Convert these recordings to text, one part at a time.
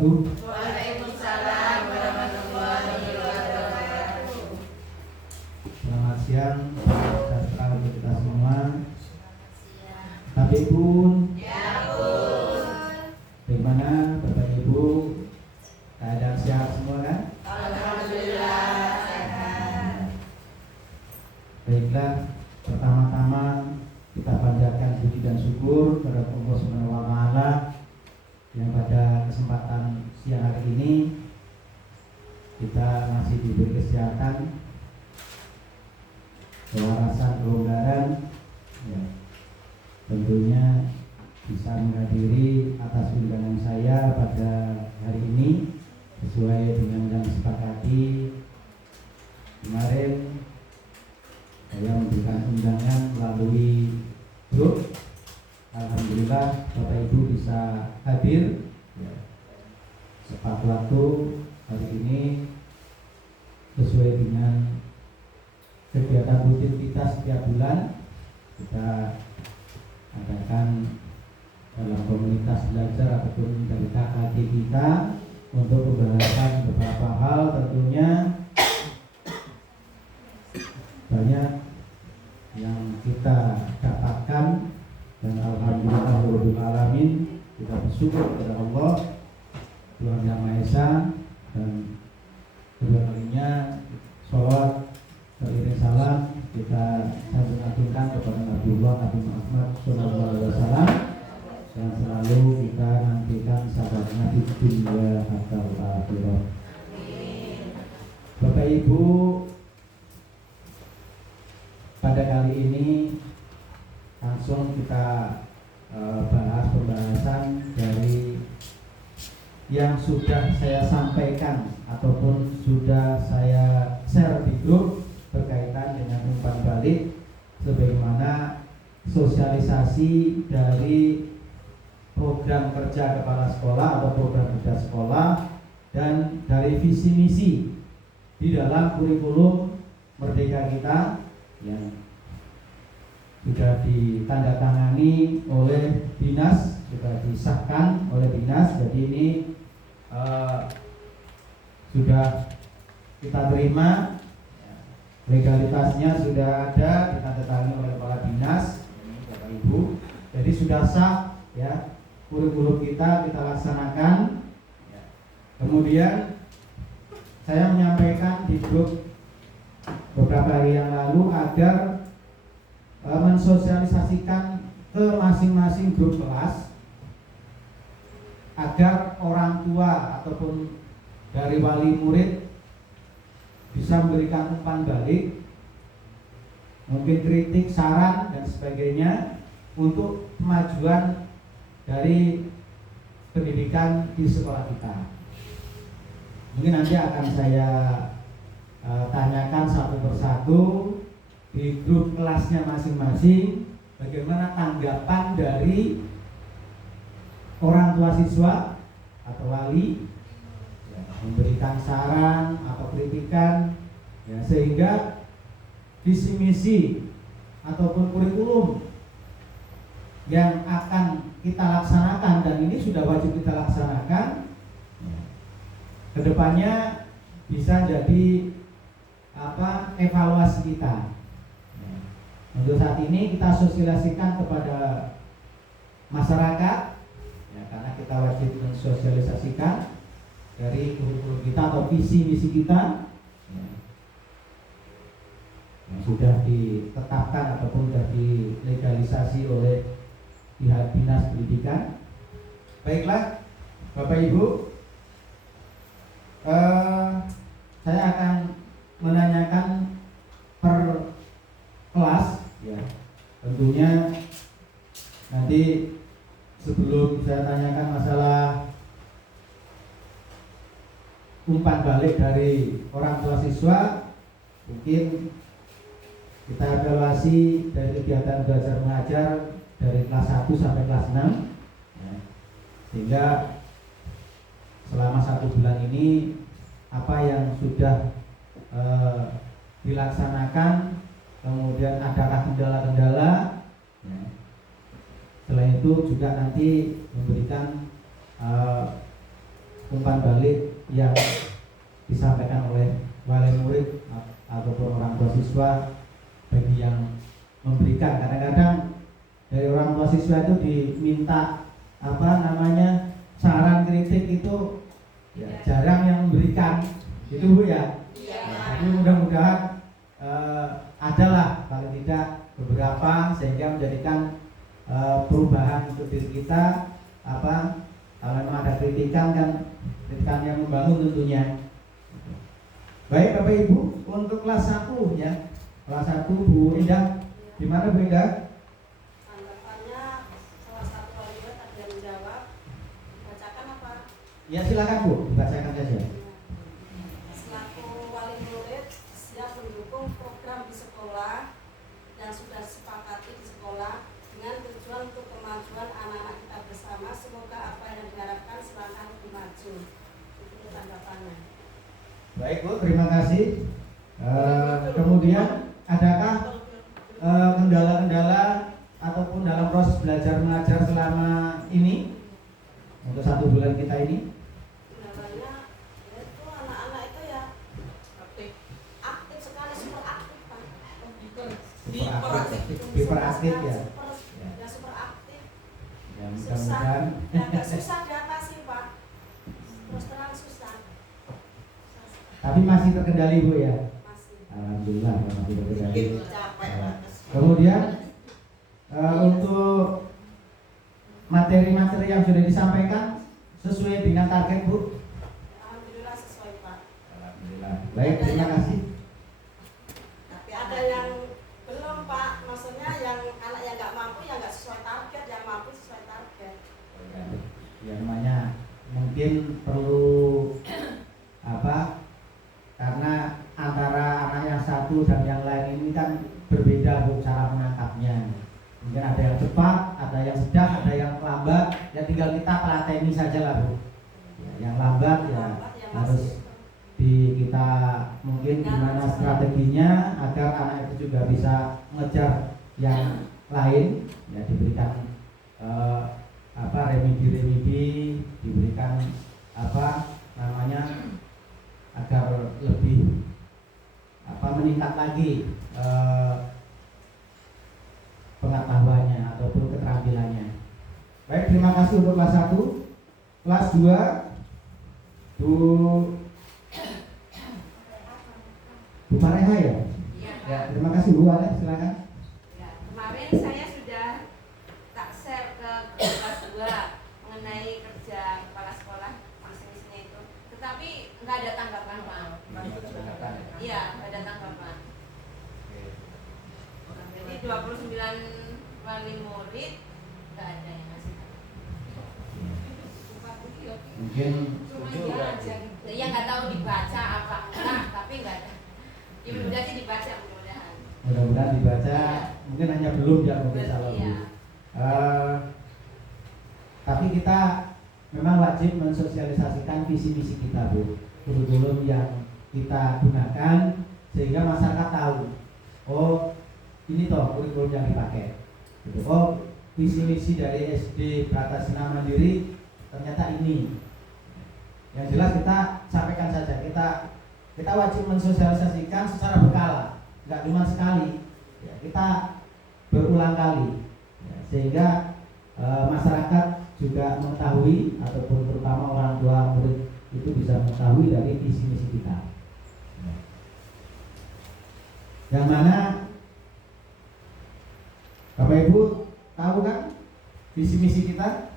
wabarakatuh. Waalaikumsalam warahmatullahi wabarakatuh. Selamat siang, sejahtera untuk kita semua. Tapi pun, Ya Bun. bagaimana Bapak Ibu? Keadaan sehat semua kan? Alhamdulillah sehat. Baiklah, pertama-tama kita panjatkan puji dan syukur kepada Allah Subhanahu wa Ta'ala yang pada kesempatan siang hari ini kita masih diberi kesehatan, kewarasan, kelonggaran, ya, tentunya bisa menghadiri atas undangan saya pada hari ini sesuai dengan yang disepakati kemarin. Saya memberikan undangan melalui grup. Alhamdulillah Bapak Ibu bisa hadir, ya, tepat waktu hari ini sesuai dengan kegiatan rutin kita setiap bulan. Kita adakan dalam komunitas belajar ataupun dari KKD kita untuk pembahasan beberapa hal. Tentunya banyak yang kita dapatkan dan alhamdulillah alamin, kita bersyukur kepada Allah Tuhan Yang Maha Esa, dan kedua kalinya sholawat beriring salam kita sanjung-agungkan kepada Nabiullah Nabi Muhammad SAW yang selalu kita nantikan sahabatnya di dunia hatta akhirat. Bapak Ibu, pada kali ini langsung kita bahas pembahasan dari yang sudah saya sampaikan ataupun sudah saya share di grup berkaitan dengan umpan balik, sebagaimana sosialisasi dari program kerja kepala sekolah atau program kerja sekolah dan dari visi misi di dalam kurikulum Merdeka kita yang sudah ditandatangani oleh dinas, sudah disahkan oleh dinas. Jadi ini sudah kita terima, legalitasnya sudah ada, ditandatangani oleh kepala dinas, Bapak Ibu. Jadi sudah sah, ya, kurikulum kita laksanakan. Kemudian saya menyampaikan di grup beberapa hari yang lalu agar mensosialisasikan ke masing-masing grup kelas agar orang tua ataupun dari wali murid bisa memberikan umpan balik, mungkin kritik, saran dan sebagainya untuk kemajuan dari pendidikan di sekolah kita. Mungkin nanti akan saya tanyakan satu persatu di grup kelasnya masing-masing bagaimana tanggapan dari orang tua siswa atau wali, ya, memberikan saran atau kritikan, ya, sehingga visi misi ataupun kurikulum yang akan kita laksanakan, dan ini sudah wajib kita laksanakan, kedepannya bisa jadi evaluasi kita. Untuk saat ini kita sosialisasikan kepada masyarakat, ya, karena kita wajib mensosialisasikan dari kurikulum kita atau visi misi kita, ya, yang sudah ditetapkan ataupun sudah dilegalisasi oleh pihak dinas pendidikan. Baiklah Bapak Ibu, saya akan menanyakan per kelas, ya, tentunya nanti sebelum saya tanyakan masalah umpan balik dari orang tua siswa, mungkin kita evaluasi dari kegiatan belajar mengajar dari kelas 1 sampai kelas 6, ya, sehingga selama 1 bulan ini apa yang sudah dilaksanakan, kemudian adakah kendala-kendala, ya. Selain itu juga nanti memberikan umpan balik yang disampaikan oleh wali murid ataupun orang tua siswa bagi yang memberikan. Kadang-kadang dari orang tua siswa itu diminta saran kritik itu ya, jarang yang memberikan itu Bu ya. Tapi mudah-mudahan adalah paling tidak beberapa sehingga menjadikan perubahan untuk diri kita. Kalau memang ada kritikan yang membangun tentunya. Baik Bapak Ibu, untuk kelas 1 ya. Kelas 1 Bu Indah. Gimana Bu Indah? Tanggapannya salah satu wali murid ada yang menjawab. Bacakan apa? Ya silakan Bu, dibacakan saja. Selaku wali murid siap mendukung program di sekolah yang sudah disepakati di sekolah dengan tujuan untuk kemajuan anak-anak kita bersama. Semoga apa yang diharapkan selangkah lebih maju. Itu tanggapannya. Baik Bu, terima kasih. Kemudian adakah kendala-kendala ataupun dalam proses belajar mengajar selama ini untuk 1 bulan kita ini? Kendalanya itu anak-anak itu ya aktif sekali, super aktif Pak. Hiperaktif ya. Ya super aktif. Ya Susah, mudah-mudahan. agak susah diatasi Pak. Terus terang susah. Tapi masih terkendali Bu ya. Masih. Alhamdulillah masih terkendali. Capek Kemudian untuk materi-materi yang sudah disampaikan sesuai dengan target Bu. Alhamdulillah sesuai Pak. Alhamdulillah. Baik, terima kasih. Tapi Ada yang belum Pak, maksudnya yang anak yang nggak mampu ya nggak sesuai target, yang mampu sesuai target. Yang namanya mungkin perlu karena antara anak yang satu dan yang lain ini kan berbeda Bu cara menangkapnya. Mungkin ada yang cepat, ada yang sedang, ada yang lambat. Ya tinggal kita pelateni saja lah Bu. Ya, yang lambat ya harus kita mungkin gimana strateginya agar anak itu juga bisa mengejar yang lain. Ya diberikan remedi, diberikan agar lebih meningkat lagi pengetahuannya ataupun keterampilannya. Baik, terima kasih untuk kelas 1. Kelas 2 Bu Pareha ya? Ya, terima kasih Bu Pareha, silakan. Ya, kemarin saya sudah tak share ke kelas 2 mengenai kerja kepala sekolah visi-misinya itu, tetapi nggak ada tanggapan Pak. Iya, nggak ada tanggapan. Jadi 29 wali murid nggak ada yang ngasih tanggapan. Mungkin Cuma dia aja gitu. Ya nggak tahu dibaca apa enggak, tapi nggak ada. Ya mudah sih dibaca mudah-mudahan. mudah-mudahan dibaca, mungkin hanya belum ya mungkin salah Bu. Iya. Tapi kita memang wajib mensosialisasikan visi misi kita Bu, kurikulum yang kita gunakan sehingga masyarakat tahu, oh ini toh kurikulum yang dipakai. Gitu. Oh visi misi dari SD Bratasena Mandiri ternyata ini. Yang jelas kita sampaikan saja, kita wajib mensosialisasikan secara berkala, nggak cuma sekali. Ya, kita berulang kali, ya, sehingga masyarakat juga mengetahui ataupun terutama orang tua murid itu bisa mengetahui dari visi misi kita. Yang mana Bapak Ibu tahu kan visi misi kita?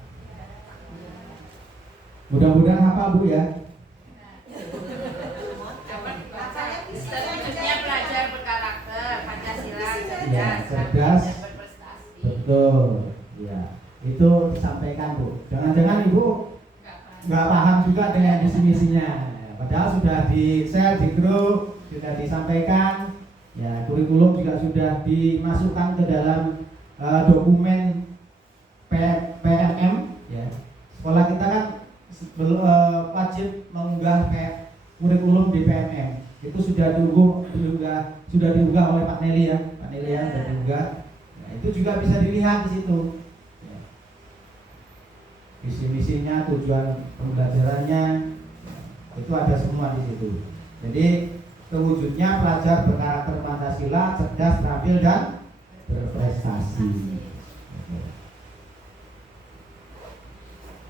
Mudah-mudahan hafal Bu ya. Selanjutnya belajar berkarakter, Pancasila, Ya, cerdas, dan berprestasi. betul. Ya, itu disampaikan Bu. Jangan-jangan Ibu nggak paham juga dengan visi misinya. Padahal sudah di share di grup, sudah disampaikan. Ya, kurikulum juga sudah dimasukkan ke dalam dokumen PMM. Ya, sekolah kita kan wajib mengunggah kurikulum di PMM. Itu sudah diunggah oleh Pak Nelly ya, Pak Nelly ya sudah diunggah. Nah, itu juga bisa dilihat di situ. Ya. visi misinya, tujuan pembelajarannya, itu ada semua di situ. Jadi terwujudnya pelajar berkarakter Pancasila, cerdas, terampil dan berprestasi.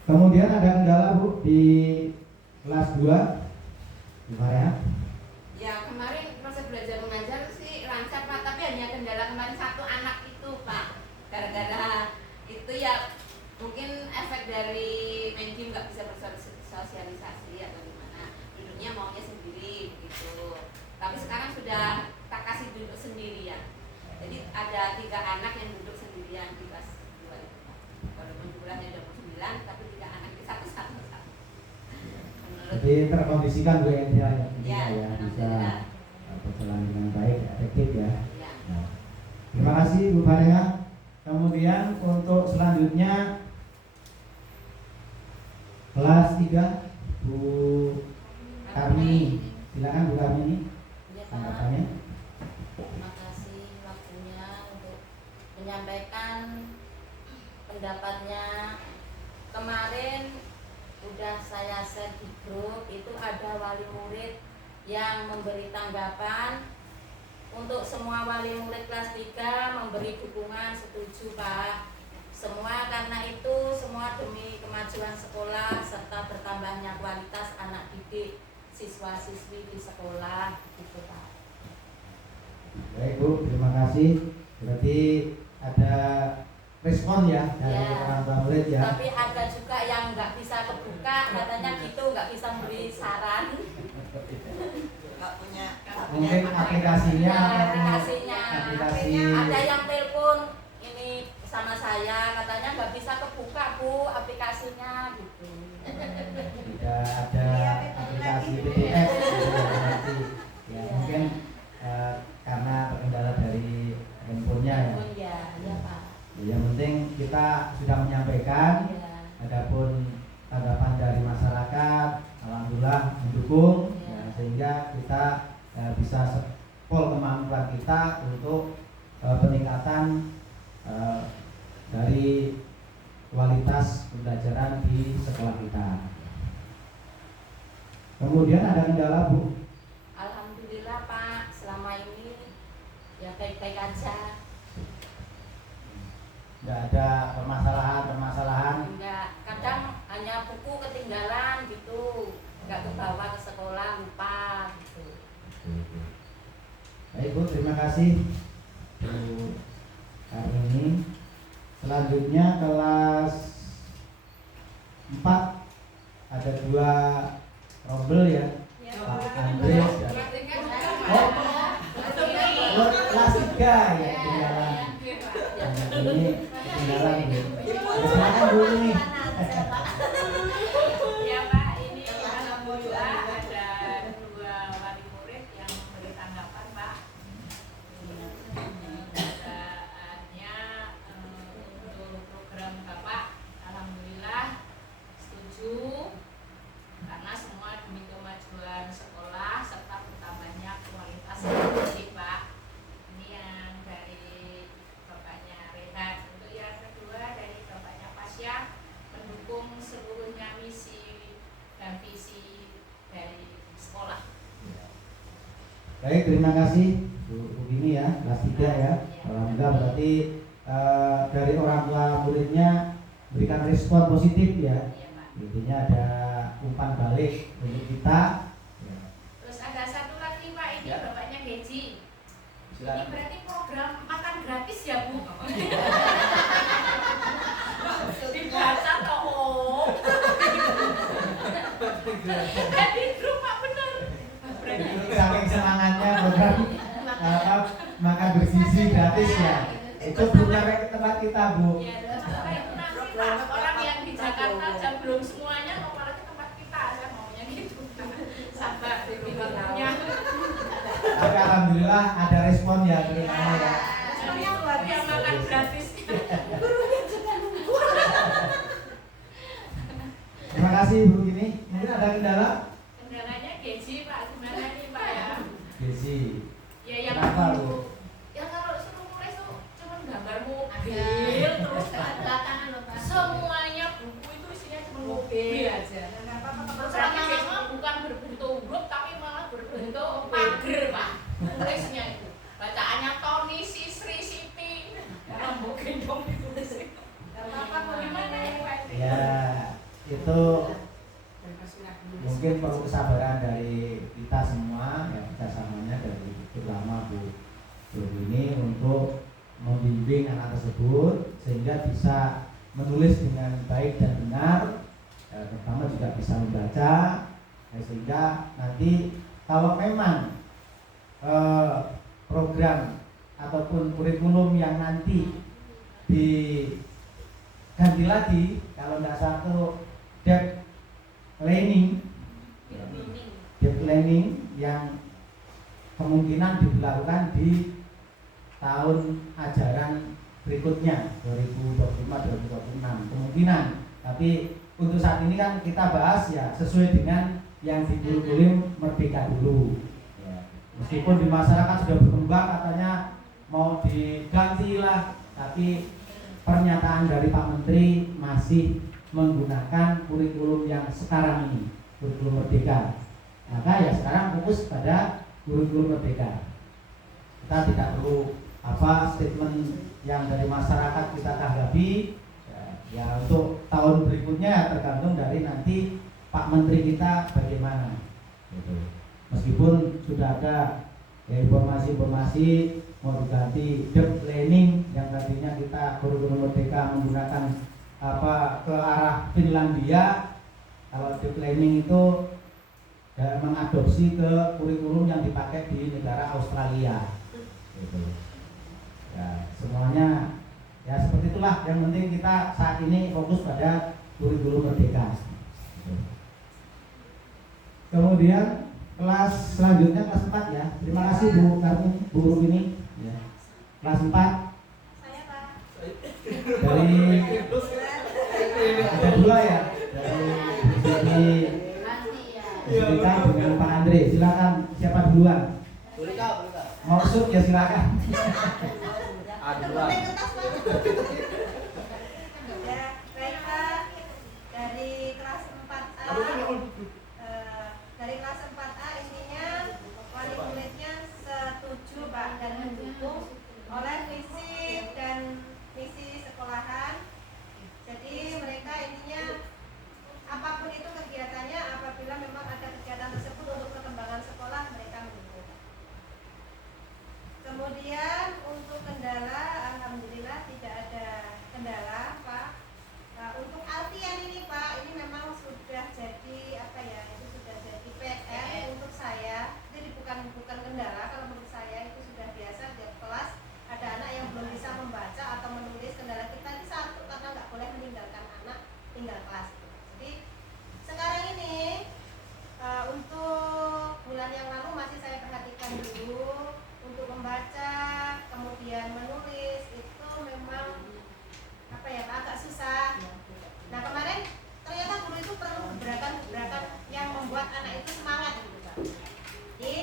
Kemudian ada kendala Bu di kelas 2 gimana? Ya kemarin proses belajar mengajar sih lancar Pak, tapi hanya kendala kemarin satu anak itu Pak. Gara-gara itu ya mungkin efek dari main game nggak bisa bersosialisasi atau gimana. Duduknya maunya sendiri gitu. Tapi sekarang sudah tak kasih duduk sendirian. Jadi ada 3 anak yang duduk sendirian di kelas 2 itu Pak. Walaupun jumlahnya 29 tapi 3 anak itu satu. Jadi terkondisikan Bu ya, Ya, bisa berjalan dengan baik, efektif ya. Ya. Nah, terima kasih Bu Faria. Kemudian untuk selanjutnya kelas 3 Bu Karmini. Silakan Bu Karmini. Ya, Pak. Tanggapannya. Terima kasih waktunya untuk menyampaikan pendapatnya. Kemarin udah saya share di grup, itu ada wali murid yang memberi tanggapan. Untuk semua wali murid kelas 3 memberi dukungan, setuju Pak. Semua karena itu semua demi kemajuan sekolah serta bertambahnya kualitas anak didik siswa-siswi di sekolah gitu Pak. Baik Bu, terima kasih. Berarti ada respon ya dari Ya. orang tua murid ya. Tapi ada juga yang nggak bisa kebuka, katanya gitu, nggak bisa memberi saran. Nggak punya. Mungkin aplikasinya, Ya, aplikasinya. aplikasi Ada yang telepon ini sama saya, katanya nggak bisa kebuka Bu aplikasinya gitu. tidak ada aplikasi PDF gitu ya, nanti. Ya, mungkin karena terkendala dari handphonenya ya. Oh iya, iya Pak. Yang penting kita sudah menyampaikan. Iya. Adapun tanggapan dari masyarakat, alhamdulillah mendukung, Ya. ya, sehingga kita bisa pol kemampuan kita untuk peningkatan dari kualitas pembelajaran di sekolah kita. Kemudian ada kendala Bu? Alhamdulillah Pak, selama ini ya baik-baik aja. Tidak ada permasalahan. Enggak, kadang hanya buku ketinggalan gitu, nggak kebawa ke sekolah, lupa gitu. Baik Bu, terima kasih Bu hari ini. Selanjutnya kelas 4 ada 2 rombel ya, Pak Andres dan kelas 3 ya ketinggalan. Ini ketinggalan Bu. Silakan Bu ini. Ya Pak, ini alhamdulillah ada 2 wali murid yang memberi tanggapan Pak. Perbedaannya untuk program Bapak, alhamdulillah setuju karena semua demi kemajuan sekolah serta bertambahnya kualitas didik Pak. Ini yang dari Bapaknya Renat. Untuk yang kedua dari Bapaknya Pasya, mendukung seluruhnya misi dan visi dari sekolah. Baik, terima kasih Bu Gini ya, kelas 3 ya. Alhamdulillah berarti dari orang tua muridnya berikan respon positif ya. Iya Pak. Intinya ada umpan balik untuk kita. Ya. Terus ada satu lagi Pak, ini Ya. Bapaknya Geji. Ini Silakan. berarti program makan gratis ya Bu? Dibaca toh. Jadi grup Pak bener. Saking semangatnya program makan bergizi gratis ya. Itu belum nyampe ke tempat kita Bu. Ya, setelah itu nanti Pak, orang yang di Jakarta aja belum semuanya mau malah ke tempat kita, saya maunya gitu. Sabar, waktunya. Tapi alhamdulillah ada respon ya terimanya ya. Semuanya luar biasa makan gratis. Terima kasih Bu Gini. Mungkin ada kendala? Kendalanya Geji Pak, gimana nih Pak ya? Desi. Ya yang Kenapa, Bu? dulu, ya kalau suruh nulis tuh cuma gambar mobil terus belakangan loh Pak. semuanya buku itu isinya itu mungkin perlu kesabaran dari kita semua ya, kerjasamanya dari terutama Bu ini untuk membimbing anak tersebut sehingga bisa menulis dengan baik dan benar, terutama juga bisa membaca, sehingga nanti kalau memang program ataupun kurikulum yang nanti diganti lagi, kalau tidak satu debt learning yang kemungkinan diberlakukan di tahun ajaran berikutnya 2025-2026 kemungkinan. Tapi untuk saat ini kan kita bahas ya sesuai dengan yang di kurikulum Merdeka dulu ya. Meskipun di masyarakat sudah berkembang katanya mau diganti lah, tapi pernyataan dari Pak Menteri masih menggunakan kurikulum yang sekarang ini, kurikulum Merdeka. Maka ya sekarang fokus pada kurikulum Merdeka. Kita tidak perlu statement yang dari masyarakat kita tanggapi ya untuk tahun berikutnya tergantung dari nanti Pak Menteri kita bagaimana gitu. Meskipun sudah ada ya, informasi-informasi mau diganti debt planning yang tadinya kita kurikulum Merdeka menggunakan ke arah Finlandia, kalau debt planning itu mengadopsi ke kurikulum yang dipakai di negara Australia gitu. Ya, semuanya ya seperti itulah, yang penting kita saat ini fokus pada kurikulum Merdeka. Kemudian kelas selanjutnya kelas 4 ya. Terima kasih Bu Karmi, Bu Guru ini ya. Kelas 4 Saya Pak. dari ada 2 ya, dari Zulika dengan Pak Andre. Silakan, siapa duluan? Mau masuk ya silakan. Ya, baik Pak. Dari kelas 4A. Dari kelas 4A intinya wali muridnya setuju Pak dan mendukung oleh visi dan misi sekolahan. Jadi mereka intinya apapun itu kegiatannya, apabila memang ada kegiatan tersebut untuk perkembangan sekolah, mereka mendukung. Kemudian untuk kendala, alhamdulillah tidak ada kendala Pak. Nah, untuk Alfian ini Pak, ini memang sudah jadi itu sudah jadi PR untuk saya. Jadi bukan kendala, kalau menurut saya itu sudah biasa di kelas ada anak yang belum bisa membaca atau menulis. Kendala kita ini satu, karena nggak boleh meninggalkan anak tinggal kelas. Jadi sekarang ini untuk bulan yang lalu masih saya perhatikan dulu untuk membaca, kemudian menulis itu memang agak susah. Nah kemarin ternyata guru itu perlu gebrakan-gebrakan yang membuat anak itu semangat gitu Pak. Di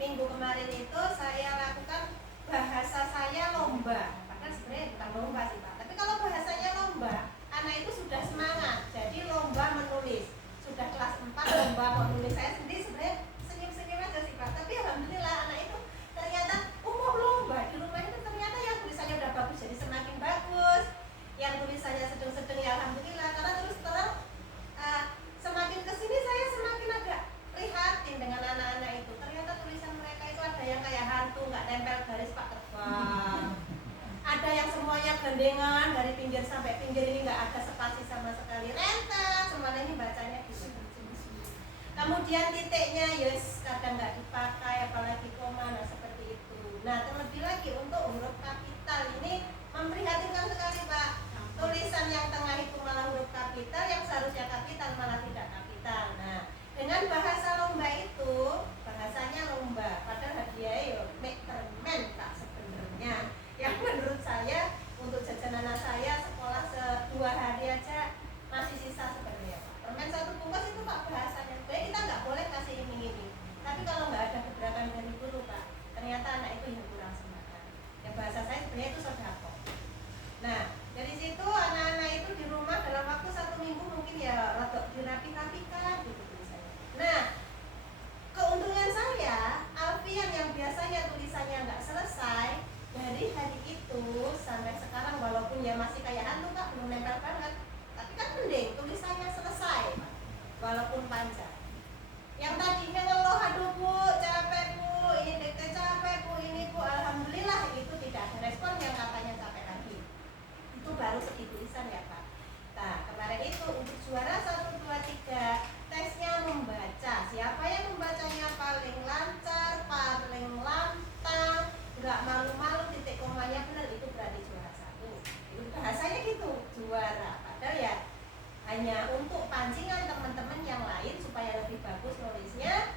minggu kemarin itu saya lakukan bahasa saya lomba. Bahkan sebenarnya bukan lomba sih Pak, tapi kalau bahasanya lomba, anak itu sudah semangat. Jadi lomba menulis. Sudah kelas 4 lomba menulis. Saya sendiri sebenarnya senyum-senyum aja sih Pak. Tapi alhamdulillah anak itu ternyata mau lomba di rumah itu ternyata yang tulisannya udah bagus jadi semakin bagus. Yang tulisannya sedang-sedang ya alhamdulillah. Karena terus terang semakin kesini saya semakin agak prihatin dengan anak-anak itu. Ternyata tulisan mereka itu ada yang kayak hantu, nggak nempel garis Pak tebal. Ada yang semuanya gandengan dari pinggir sampai pinggir, ini nggak ada spasi sama sekali, rentet semuanya, ini bacanya gitu. Kemudian titiknya yes kadang nggak dipakai, apalagi koma, nah seperti itu. Nah terlebih lagi untuk huruf kapital ini memprihatinkan sekali Pak. Tulisan yang tengah itu malah huruf kapital, yang seharusnya kapital malah tidak kapital. Nah dengan bahasa lomba itu, bahasanya lomba, padahal hadiah make permen Pak sebenarnya. Yang menurut saya untuk jajan anak saya sekolah 2 hari aja masih sisa sebenarnya Pak. Permen 1 bungkus itu Pak bahasanya. Sebenarnya kita nggak boleh kasih iming-iming. Tapi kalau nggak ada gebrakan dari guru Pak, ternyata anak itu yang kurang semangat. Ya bahasa saya sebenarnya itu sodako. Nah dari situ anak-anak itu di rumah dalam waktu 1 minggu mungkin ya rotok dirapi-rapikan gitu tulisannya. Nah keuntungan saya, Alfian yang biasanya tulisannya nggak selesai, dari hari itu sampai sekarang walaupun ya masih kayak hantu Pak, belum nempel banget, tapi kan mending tulisannya selesai. walaupun panjang. Yang tadinya ngeluh, aduh Bu, capek Bu, ini dikte capek Bu, ini Bu, alhamdulillah itu tidak ada respon yang katanya capek lagi. Itu baru segi tulisan ya Pak. Nah kemarin itu untuk juara 1, 2, 3 tesnya membaca. Siapa yang membacanya paling lancar, paling lantang, nggak malu-malu, titik komanya benar, itu berarti juara 1. Itu bahasanya gitu, juara. Padahal ya hanya untuk pancingan teman-teman yang lain supaya lebih bagus nulisnya,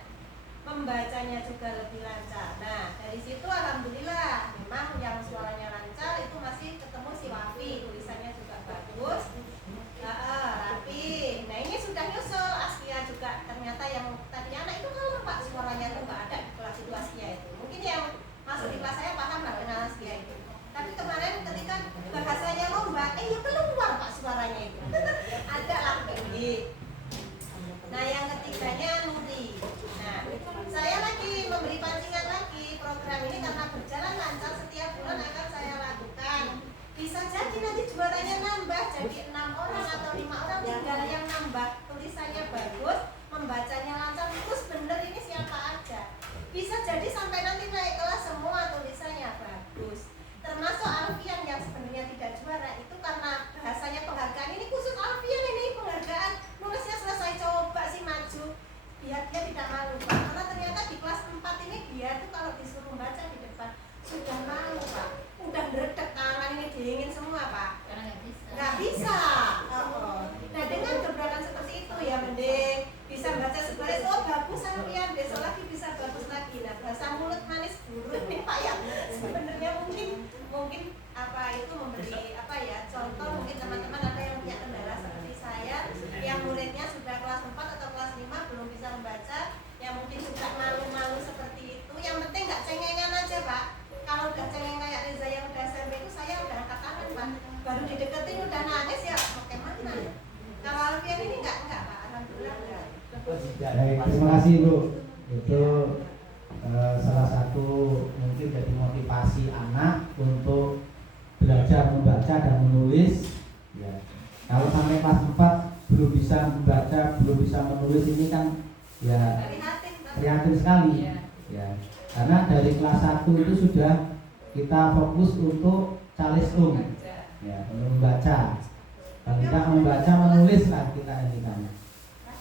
membacanya juga lebih lancar. Nah dari situ alhamdulillah memang yang suaranya lancar itu masih ketemu si Wafi, tulisannya juga bagus, rapi. Nah ini sudah nyusul Askia juga, ternyata yang tadi anak itu kalau Pak suaranya tuh nggak ada di kelas itu Askia itu. Mungkin yang masuk di kelas saya paham lah kenal Askia itu. Tapi kemarin ketika bahasanya lomba, ya keluar Pak suaranya itu. Ada lah tinggi. Nah yang ketiganya Nuri. Nah saya lagi memberi pancingan lagi, program ini karena berjalan lancar setiap bulan akan saya lakukan. Bisa jadi nanti juaranya nambah jadi 6 orang atau 5 orang, tinggal yang nambah tulisannya bagus, membacanya lancar, terus bener ini siapa aja. Bisa jadi sampai nanti naik kelas semua tulisannya bagus. Termasuk Alfian yang sebenarnya tidak juara itu karena bahasanya penghargaan, ini khusus Alfian ini penghargaan, nulisnya selesai coba sih maju biar dia tidak malu Pak. Karena ternyata di kelas 4 ini dia tuh kalau disuruh baca di depan sudah malu Pak, udah dredeg tangan ini dingin semua Pak, Karena nggak bisa. Nah dengan gebrakan seperti itu ya mending bisa baca sebaris, oh bagus Alfian, besok lagi bisa bagus lagi. Nah bahasa mulut manis gurun nih Pak ya, sebenarnya mungkin apa itu memberi apa ya contoh, mungkin teman-teman ada yang punya kendala seperti saya yang muridnya sudah kelas 4 atau kelas 5 belum bisa membaca, yang mungkin juga malu-malu seperti itu. Yang penting nggak cengengan aja Pak. Kalau udah cengeng kayak Reza yang udah SMP itu saya udah angkat tangan Pak, baru dideketin udah nangis ya bagaimana. Kalau Alfian ini enggak Pak, alhamdulillah enggak. Baik, terima kasih Bu. Itu salah satu mungkin jadi motivasi anak untuk belajar membaca dan menulis. Ya. Kalau sampai kelas 4 belum bisa membaca, belum bisa menulis, ini kan ya prihatin sekali. Ya. Karena dari kelas 1 itu sudah kita fokus untuk calistung, ya, untuk membaca. Kalau tidak membaca, menulis lah kita ini kan.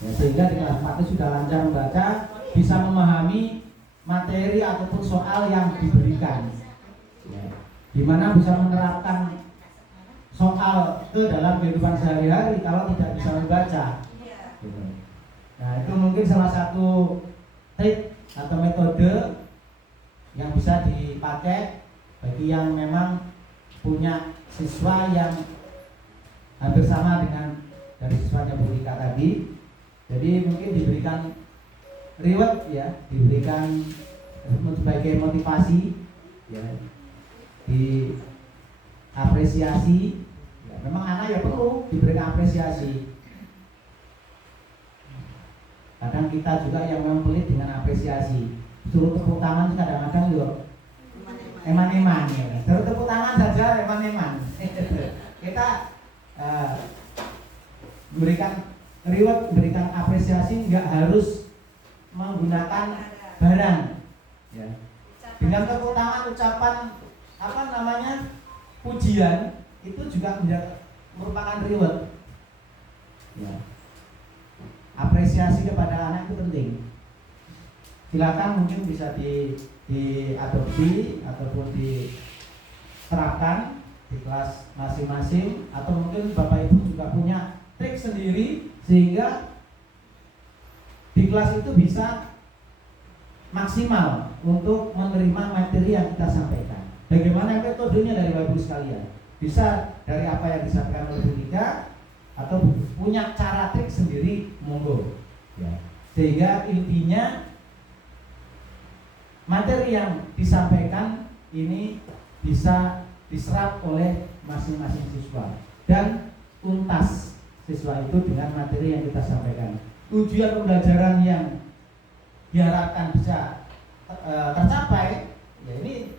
Ya, sehingga di kelas 4 itu sudah lancar membaca, bisa memahami materi ataupun soal yang diberikan, ya, dimana bisa menerapkan soal ke dalam kehidupan sehari-hari kalau tidak bisa membaca, gitu. Nah itu mungkin salah satu trik atau metode yang bisa dipakai bagi yang memang punya siswa yang hampir sama dengan dari siswanya Bu Rika tadi. Jadi mungkin diberikan reward, ya, diberikan sebagai motivasi, ya, diapresiasi. Ya, memang anak ya perlu diberikan apresiasi. Kadang kita juga yang memang pelit dengan apresiasi, suruh tepuk tangan kadang-kadang yuk eman-eman, ya. Suruh tepuk tangan saja eman-eman. Kita memberikan reward, memberikan apresiasi, nggak harus menggunakan barang, ya. Dengan tepuk tangan, ucapan apa namanya pujian itu juga merupakan reward, ya. Apresiasi kepada anak itu penting. Silakan mungkin bisa diadopsi ataupun diterapkan di kelas masing-masing, atau mungkin Bapak Ibu juga punya trik sendiri sehingga di kelas itu bisa maksimal untuk menerima materi yang kita sampaikan. Bagaimana metodenya dari Bapak Ibu sekalian? Bisa dari apa yang disampaikan oleh Bu Rika, atau punya cara trik sendiri, monggo, ya. Sehingga intinya materi yang disampaikan ini bisa diserap oleh masing-masing siswa dan tuntas siswa itu dengan materi yang kita sampaikan. Tujuan pembelajaran yang diharapkan bisa tercapai, ya ini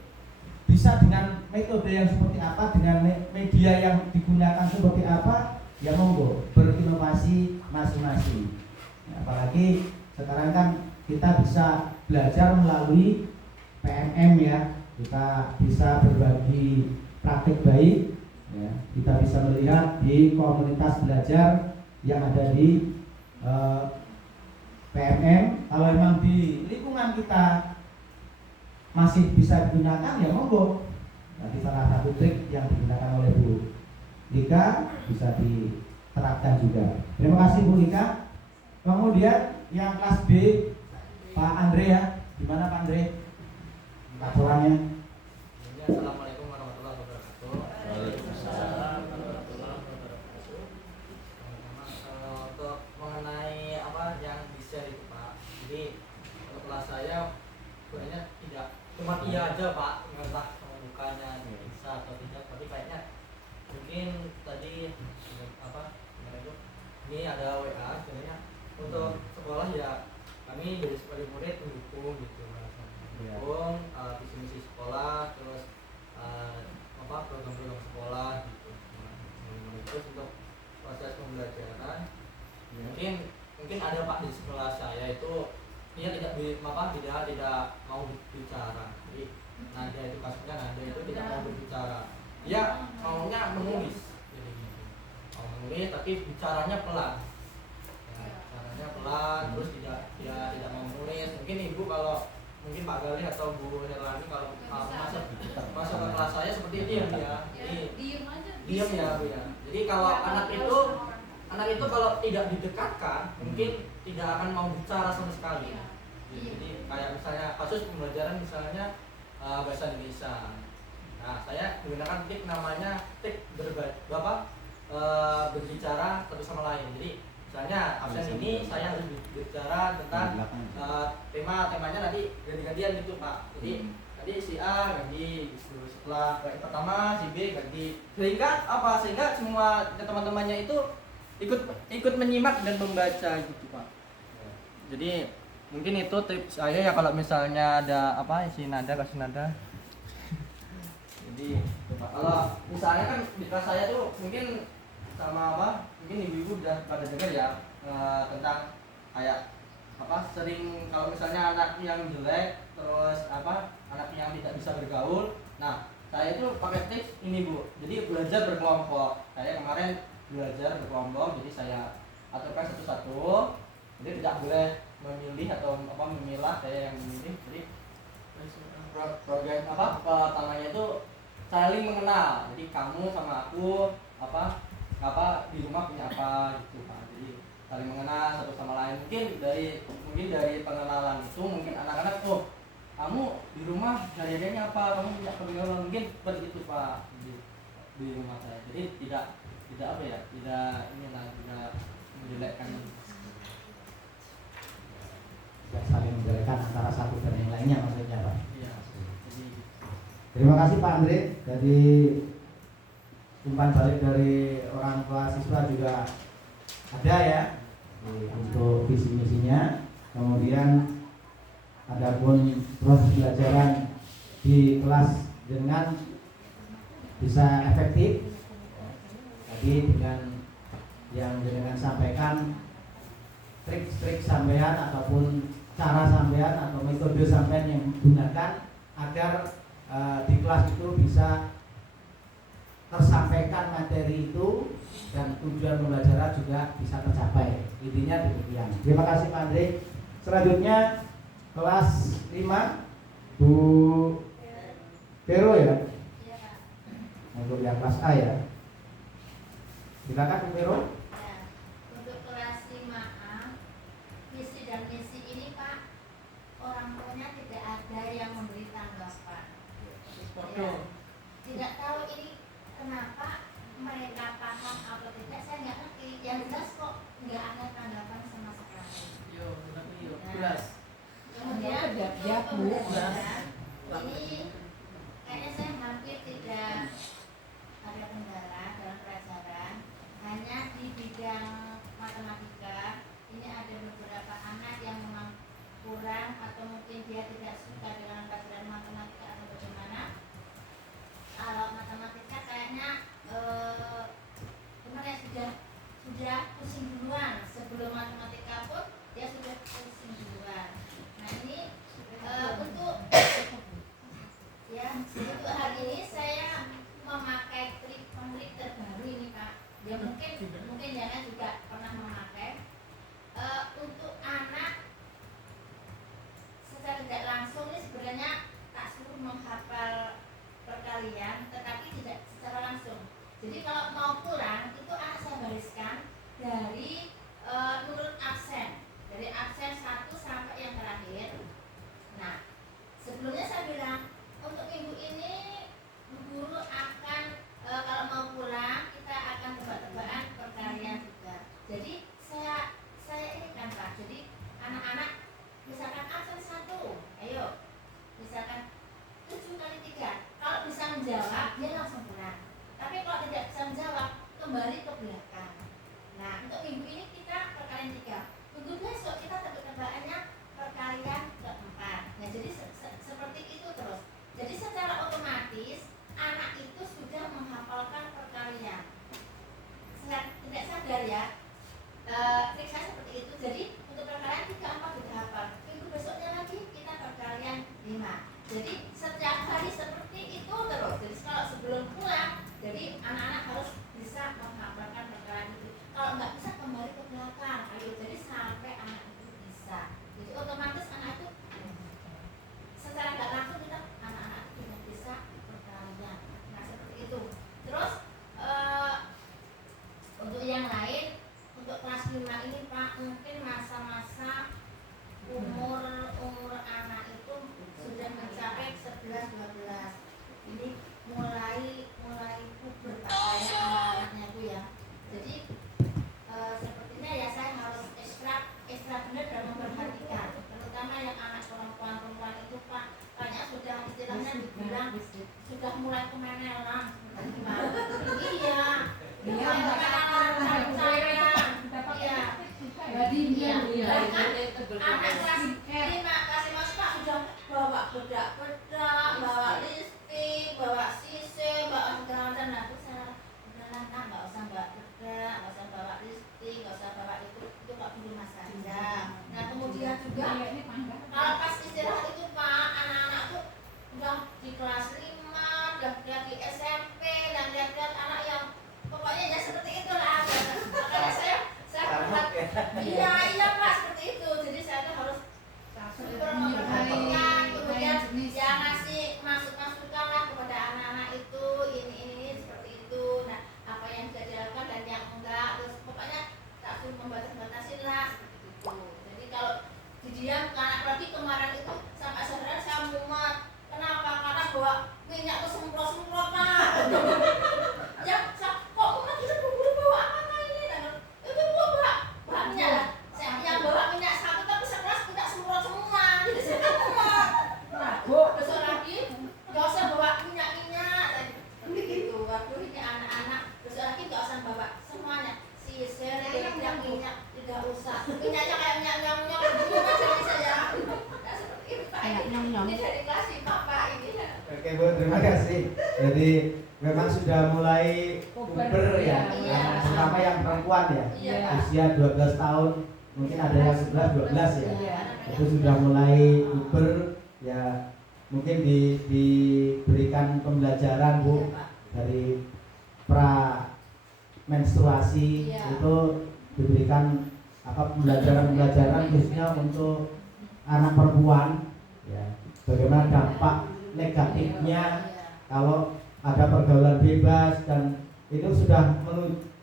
bisa dengan metode yang seperti apa, dengan media yang digunakan seperti apa, ya monggo berinovasi masing-masing. Apalagi sekarang kan kita bisa belajar melalui PMM ya, kita bisa berbagi praktik baik ya. Kita bisa melihat di komunitas belajar yang ada di PMM. Kalau memang di lingkungan kita masih bisa digunakan ya monggo. Nanti salah satu trik yang digunakan oleh Bu Lika bisa diterapkan juga. Terima kasih Bu Lika. Kemudian yang kelas B Pak Andre ya. Gimana Pak Andre? Laporannya. Assalamualaikum warahmatullahi wabarakatuh. Waalaikumsalam warahmatullahi wabarakatuh. Untuk mengenai apa yang di-share itu Pak. Jadi untuk kelas saya sebenarnya tidak cuma iya aja Pak, entah bukannya bisa atau tidak, tapi kayaknya mungkin tadi apa itu ini ada WA sebenarnya untuk sekolah ya kami dari sebagai murid mendukung gitu mendukung visi misi sekolah, terus apa program-program sekolah gitu. Terus untuk proses pembelajaran mungkin ada Pak di sekolah saya itu dia tidak mau bicara. Jadi Nadia itu kasusnya Nadia itu tidak mau berbicara. Dia maunya menulis. Jadi gitu. Mau menulis tapi bicaranya pelan. Caranya pelan, terus tidak mau menulis. Mungkin Ibu kalau mungkin Pak Gali atau Bu Herlani kalau masuk ke kelas saya seperti ini ya. Diam ya Bu ya. Jadi kalau anak itu kalau tidak didekatkan mungkin tidak akan mau bicara sama sekali. Jadi kayak misalnya kasus pembelajaran misalnya bahasa Indonesia. Nah saya menggunakan trik namanya trik berbicara satu sama lain. Jadi misalnya absen ini saya harus berbicara tentang temanya nanti ganti-gantian gitu Pak. Jadi tadi si A ganti gitu. Setelah yang pertama si B ganti. Sehingga semua teman-temannya itu ikut menyimak dan membaca gitu Pak. Jadi mungkin itu tips saya ya kalau misalnya ada apa isi nada kasih nada. Jadi kalau misalnya kan di kelas saya tuh mungkin sama apa mungkin ibu-ibu udah pada dengar ya tentang kayak apa sering kalau misalnya anak yang jelek terus apa anak yang tidak bisa bergaul. Nah saya itu pakai tips ini Bu, jadi belajar berkelompok. Saya kemarin belajar berkelompok, jadi saya aturkan satu-satu, jadi tidak boleh memilih atau apa memilah, saya yang memilih. Jadi program apa pertamanya itu saling mengenal, jadi kamu sama aku apa di rumah punya apa gitu Pak. Jadi saling mengenal satu sama lain. Mungkin dari pengenalan itu mungkin anak-anak kamu di rumah gaya-gayanya apa, kamu punya kebiasaan mungkin seperti itu Pak di rumah saya. Jadi tidak apa ya, tidak menjelekkan. Tidak saling menjelekkan antara satu dan yang lainnya maksudnya Pak. Iya. Jadi terima kasih Pak Andre. Dari umpan balik dari orang tua siswa juga ada ya untuk visi misinya. Kemudian adapun proses pelajaran di kelas dengan bisa efektif tadi dengan yang dengan sampaikan trik-trik sampean ataupun cara sampean atau metode sampean yang digunakan agar di kelas itu bisa tersampaikan materi itu dan tujuan pembelajaran juga bisa tercapai. Intinya demikian. Terima kasih Pak Andre. Selanjutnya kelas 5 Bu Vero ya. Untuk yang kelas A ya. Silakan Bu Vero. Ya, untuk kelas 5A, visi dan misi ini Pak, orang tuanya tidak ada yang memberi tanggapan. Ya, tidak tahu ini kenapa mereka paham atau tidak, saya nggak ngerti. Yang jelas kok nggak ada tanggapan sama sekali. jelas. Kemudian untuk pembelajaran ini kayaknya saya hampir tidak ada kendala dalam pelajaran. Hanya di bidang matematika ini ada beberapa anak yang memang kurang atau mungkin dia tidak suka dengan pelajaran matematika atau bagaimana. Kalau matematika kayaknya kemarin sudah pusing duluan sebelum matematika pun mulai kemenelan. Iya. Iya, Jadi anak kelas 5 kasih Mas Pak sudah bawa bedak-bedak, bawa lipstik, bawa sisir, bawa segala macam. Nah, terus saya bilang, "Nak, nggak usah bawa bedak, nggak usah bawa lipstik, nggak usah bawa itu nggak perlu Mas saja." Nah, kemudian juga kalau pas istirahat itu Pak, anak-anak tuh udah di kelas 5, udah di SMP, dan lihat-lihat anak yang pokoknya ya seperti itulah. Makanya saya iya Pak, seperti itu. Jadi saya tuh harus super memperhatikan, kemudian ya ngasih masukan lah kepada anak-anak itu, ini seperti itu. Nah, apa yang bisa dilakukan dan yang enggak, terus pokoknya tak suruh membatas-batasin lah seperti itu. Jadi kalau didiamkan, apalagi kemarin itu sampai saudara saya mumet. Kenapa? Karena bawa minyak tuh semprot-semprot Pak. Ya, kok mumet kita buru-buru bawa apa ini? Itu bawa minyak lah. Saya yang bawa minyak satu tapi sekelas tidak semprot semua. Jadi saya kan mumet. Nah, besok lagi nggak usah bawa minyak-minyak. Seperti itu. Waduh, ini anak-anak besok lagi nggak usah bawa semuanya. Sisir, minyak tidak usah. Minyaknya kayak minyak nyong-nyong. Gimana jadi saya? Nah, seperti itu Pak. Ini dari kelas 5 Pak ini. Oke Bu, terima kasih. Jadi memang sudah mulai puber ya, Iya. terutama yang perempuan ya, Iya, Pak. usia 12 tahun, mungkin ada yang 11, 12 ya. Iya. Itu sudah mulai puber ya, mungkin diberikan pembelajaran Bu Iya, Pak. dari pra menstruasi. Iya. Itu diberikan pembelajaran khususnya untuk anak perempuan ya, bagaimana dampak negatifnya kalau ada pergaulan bebas, dan itu sudah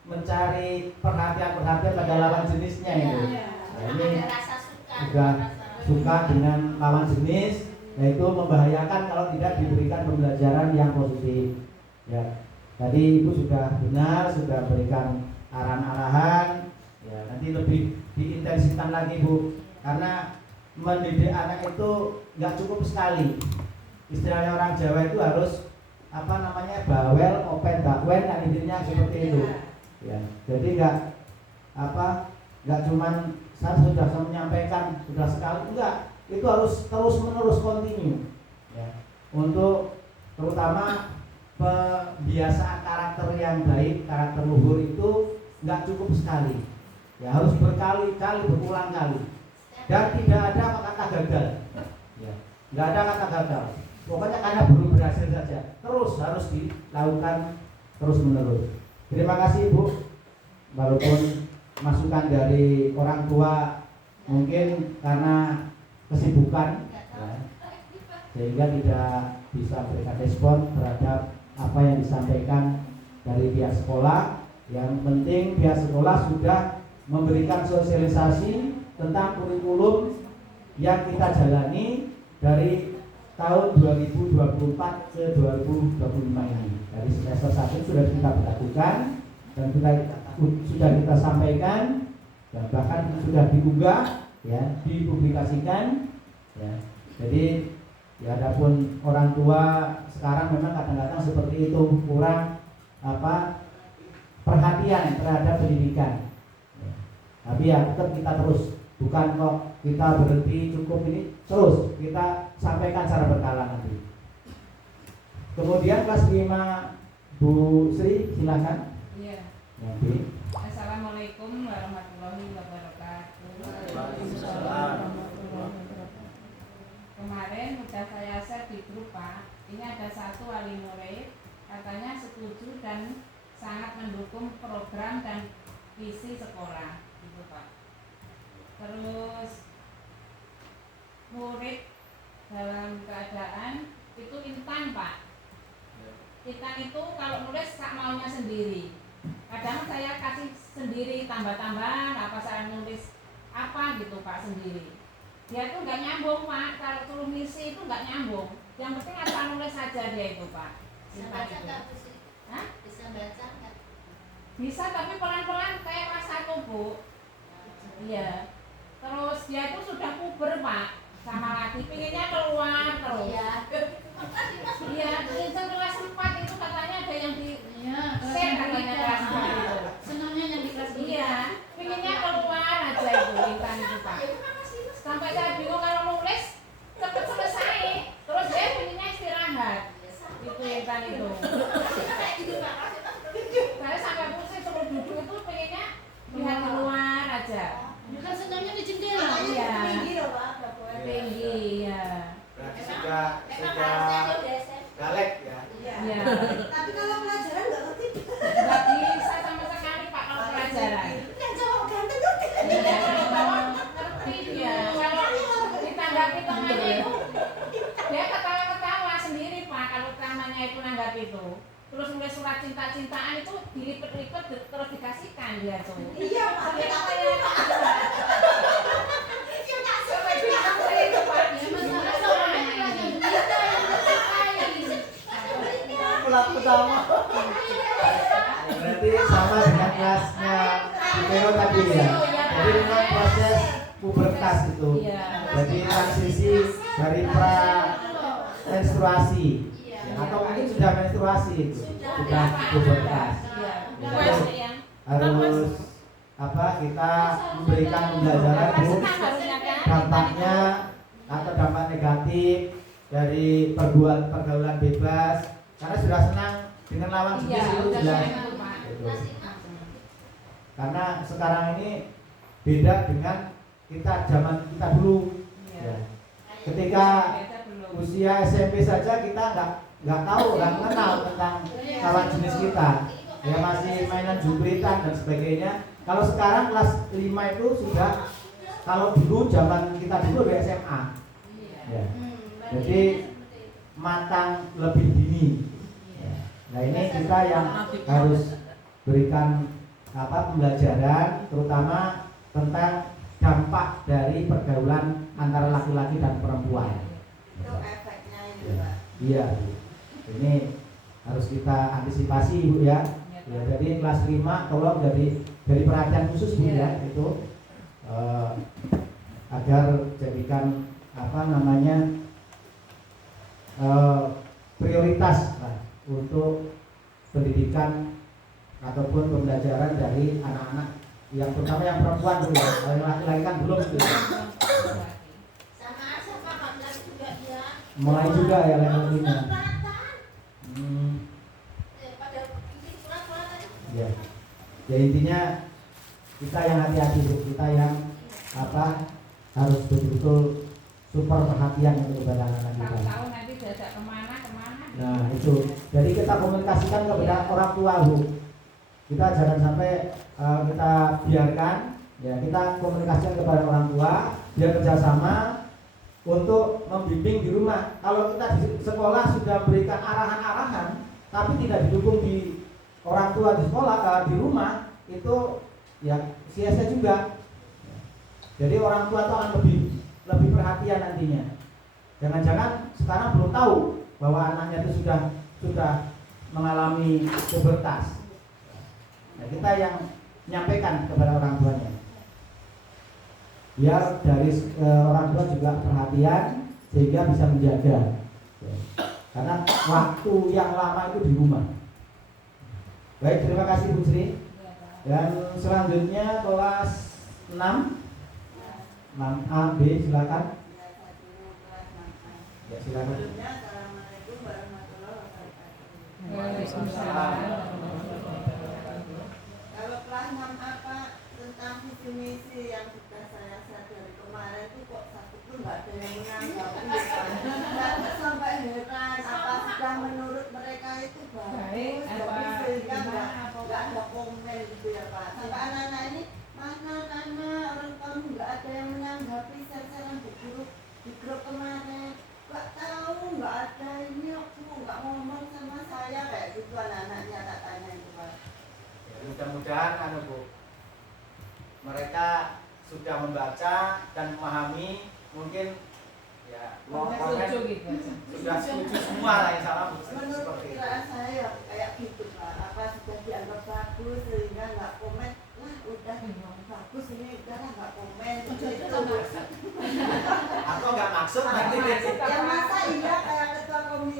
mencari perhatian pada lawan jenisnya itu. Nah, ini Ada rasa suka. juga suka dengan lawan jenis, yaitu membahayakan kalau tidak diberikan pembelajaran yang positif. Ya, tadi Ibu sudah benar, sudah berikan arahan-arahan. Ya, nanti lebih diintensifkan lagi Bu, karena mendidik anak itu nggak cukup sekali. Istilahnya orang Jawa itu harus bawel, open, bakwen, dan intinya seperti itu. Ya, jadi nggak cuman saya sudah menyampaikan sudah sekali, enggak, itu harus terus menerus continue. Ya, untuk terutama pembiasaan karakter yang baik, karakter luhur itu nggak cukup sekali. Ya, harus berkali-kali, berulang kali. Dan tidak ada kata gagal. Ya, nggak ada kata gagal. Pokoknya karena belum berhasil saja. Terus harus dilakukan terus menerus. Terima kasih Bu. Walaupun masukan dari orang tua mungkin karena kesibukan ya, sehingga tidak bisa berikan respon terhadap apa yang disampaikan dari pihak sekolah. Yang penting pihak sekolah sudah memberikan sosialisasi tentang kurikulum yang kita jalani dari tahun 2024 ke 2025 ini. Dari semester 1 sudah kita lakukan dan sudah kita sampaikan, dan bahkan sudah diunggah ya, dipublikasikan ya. Jadi ya, adapun orang tua sekarang memang kadang-kadang seperti itu, kurang perhatian terhadap pendidikan ya. Tapi ya tetap kita terus, bukan kok kita berhenti cukup, ini terus kita sampaikan secara berkala nanti. Kemudian kelas 5 Bu Sri, silakan. Iya. Nanti. Assalamualaikum warahmatullahi wabarakatuh. Waalaikumsalam. Kemarin udah saya share di grup Pak. Ini ada satu wali murid katanya setuju dan sangat mendukung program dan visi sekolah, gitu Pak. Terus murid dalam keadaan itu instan Pak. Instan itu kalau nulis sak maunya sendiri. Kadang saya kasih sendiri tambah-tambahan apa saya nulis apa gitu Pak sendiri. Dia tuh nggak nyambung Pak, kalau suruh ngisi itu nggak nyambung. Yang penting asal nulis saja dia itu Pak. Bisa baca nggak Bu Sri? Hah? Bisa baca nggak? Bisa tapi pelan-pelan kayak kelas 1 Bu. Iya. Terus dia itu sudah puber Pak, sama lagi pinginnya keluar terus. Iya. Iya, Vincent kelas 4 itu katanya ada yang di Iya, share katanya kelasnya itu. senangnya yang di kelas Iya, pinginnya keluar aja itu Intan itu Pak. Sampai saya bingung kalau nulis cepet selesai, terus dia pinginnya istirahat. Itu Intan itu. Saya sampai pusing suruh duduk itu pinginnya lihat keluar aja. kan senangnya di jendela. Iya. Tinggi loh Pak, nggak boleh. Tinggi ya. Berarti sudah galek ya. Iya. Tapi kalau pelajaran nggak ngerti. Nggak bisa sama sekali Pak kalau pelajaran. Yang cowok ganteng tuh. Iya, kalau bawa ngerti dia. Kalau ditanggapi temannya itu, dia ketawa-ketawa sendiri Pak. Kalau temannya itu nanggapi itu, terus nulis surat cinta-cintaan itu dilipet-lipet terus dikasihkan dia tuh. Iya Pak. Tapi Kita kayak tuh yang nggak sampai bilang saya itu Pak. Ya masalah soalnya yang berita yang disukai. Pulang pertama. Berarti sama dengan kelasnya Vero tadi ya. Jadi memang proses pubertas itu. Iya. Jadi transisi dari pra menstruasi atau mungkin sudah menstruasi itu sudah pubertas. Iya. Jadi harus kita memberikan pembelajaran Bu, dampaknya atau dampak negatif dari pergaulan bebas karena sudah senang dengan lawan jenis Iya, itu udah jelas. senang itu, Pak. Gitu. Karena sekarang ini beda dengan kita zaman kita dulu. Iya. Ya. Ketika Beda belum. usia SMP saja kita nggak tahu, nggak kenal tentang lawan jenis kita. Ya masih mainan jubritan dan sebagainya. Kalau sekarang kelas 5 itu sudah, kalau dulu zaman kita dulu di SMA. Ya. Jadi matang lebih dini. Ya. Nah ini kita yang harus berikan pembelajaran terutama tentang dampak dari pergaulan antara laki-laki dan perempuan. itu efeknya itu Pak. Iya, Bu. Ini harus kita antisipasi Ibu ya. Ya, jadi kelas 5 tolong dari perhatian khusus Bu ya itu agar jadikan prioritas untuk pendidikan ataupun pembelajaran dari anak-anak yang terutama yang perempuan dulu ya. Kalau yang laki-laki kan belum gitu. Sama aja Pak, 14 juga dia. Mulai juga ya levelnya. Pada ini surat-surat aja. Ya. Ya intinya kita yang hati-hati Bu, kita yang harus betul-betul super perhatian untuk kepada anak-anak kita. Tahu-tahu nanti diajak kemana. Nah itu, jadi kita komunikasikan kepada orang tua Bu. Kita jangan sampai kita biarkan, ya kita komunikasikan kepada orang tua, biar kerjasama untuk membimbing di rumah. Kalau kita di sekolah sudah berikan arahan-arahan, tapi tidak didukung di orang tua di sekolah, di rumah, itu ya sia-sia juga. Jadi orang tua itu akan lebih perhatian nantinya. Jangan-jangan sekarang belum tahu bahwa anaknya itu sudah mengalami pubertas. Nah, kita yang menyampaikan kepada orang tuanya. Biar dari orang tua juga perhatian sehingga bisa menjaga. Karena waktu yang lama itu di rumah. Baik, terima kasih Bu Sri. Dan selanjutnya kelas 6 6A, B, silakan. Ya, silakan. Sebelumnya Assalamualaikum warahmatullahi wabarakatuh. Waalaikumsalam. Kalau kelas 6A Pak, tentang visi misi yang sudah saya sadari kemarin itu kok satu pun nggak ada yang menanggapi nggak sampai heran apa sudah menurut mereka itu Baik, bagus apa, tapi sehingga gimana, nggak ada komen gitu ya Pak sampai anak-anak ini mana orang kamu nggak ada yang menanggapi share-sharean di grup kemarin nggak tahu nggak ada ini aku nggak ngomong sama saya kayak gitu anak-anaknya katanya itu Pak. Ya, mudah-mudahan Bu, mereka sudah membaca dan memahami, mungkin ya komen sudah setuju semua lah insya Allah Menurut seperti itu. kiraan saya kayak gitu Pak, apa sudah dianggap bagus sehingga nggak komen, lah udah bagus ini udah lah nggak komen. Itu Aku nggak maksud nanti. ya masa iya kayak ketua komisi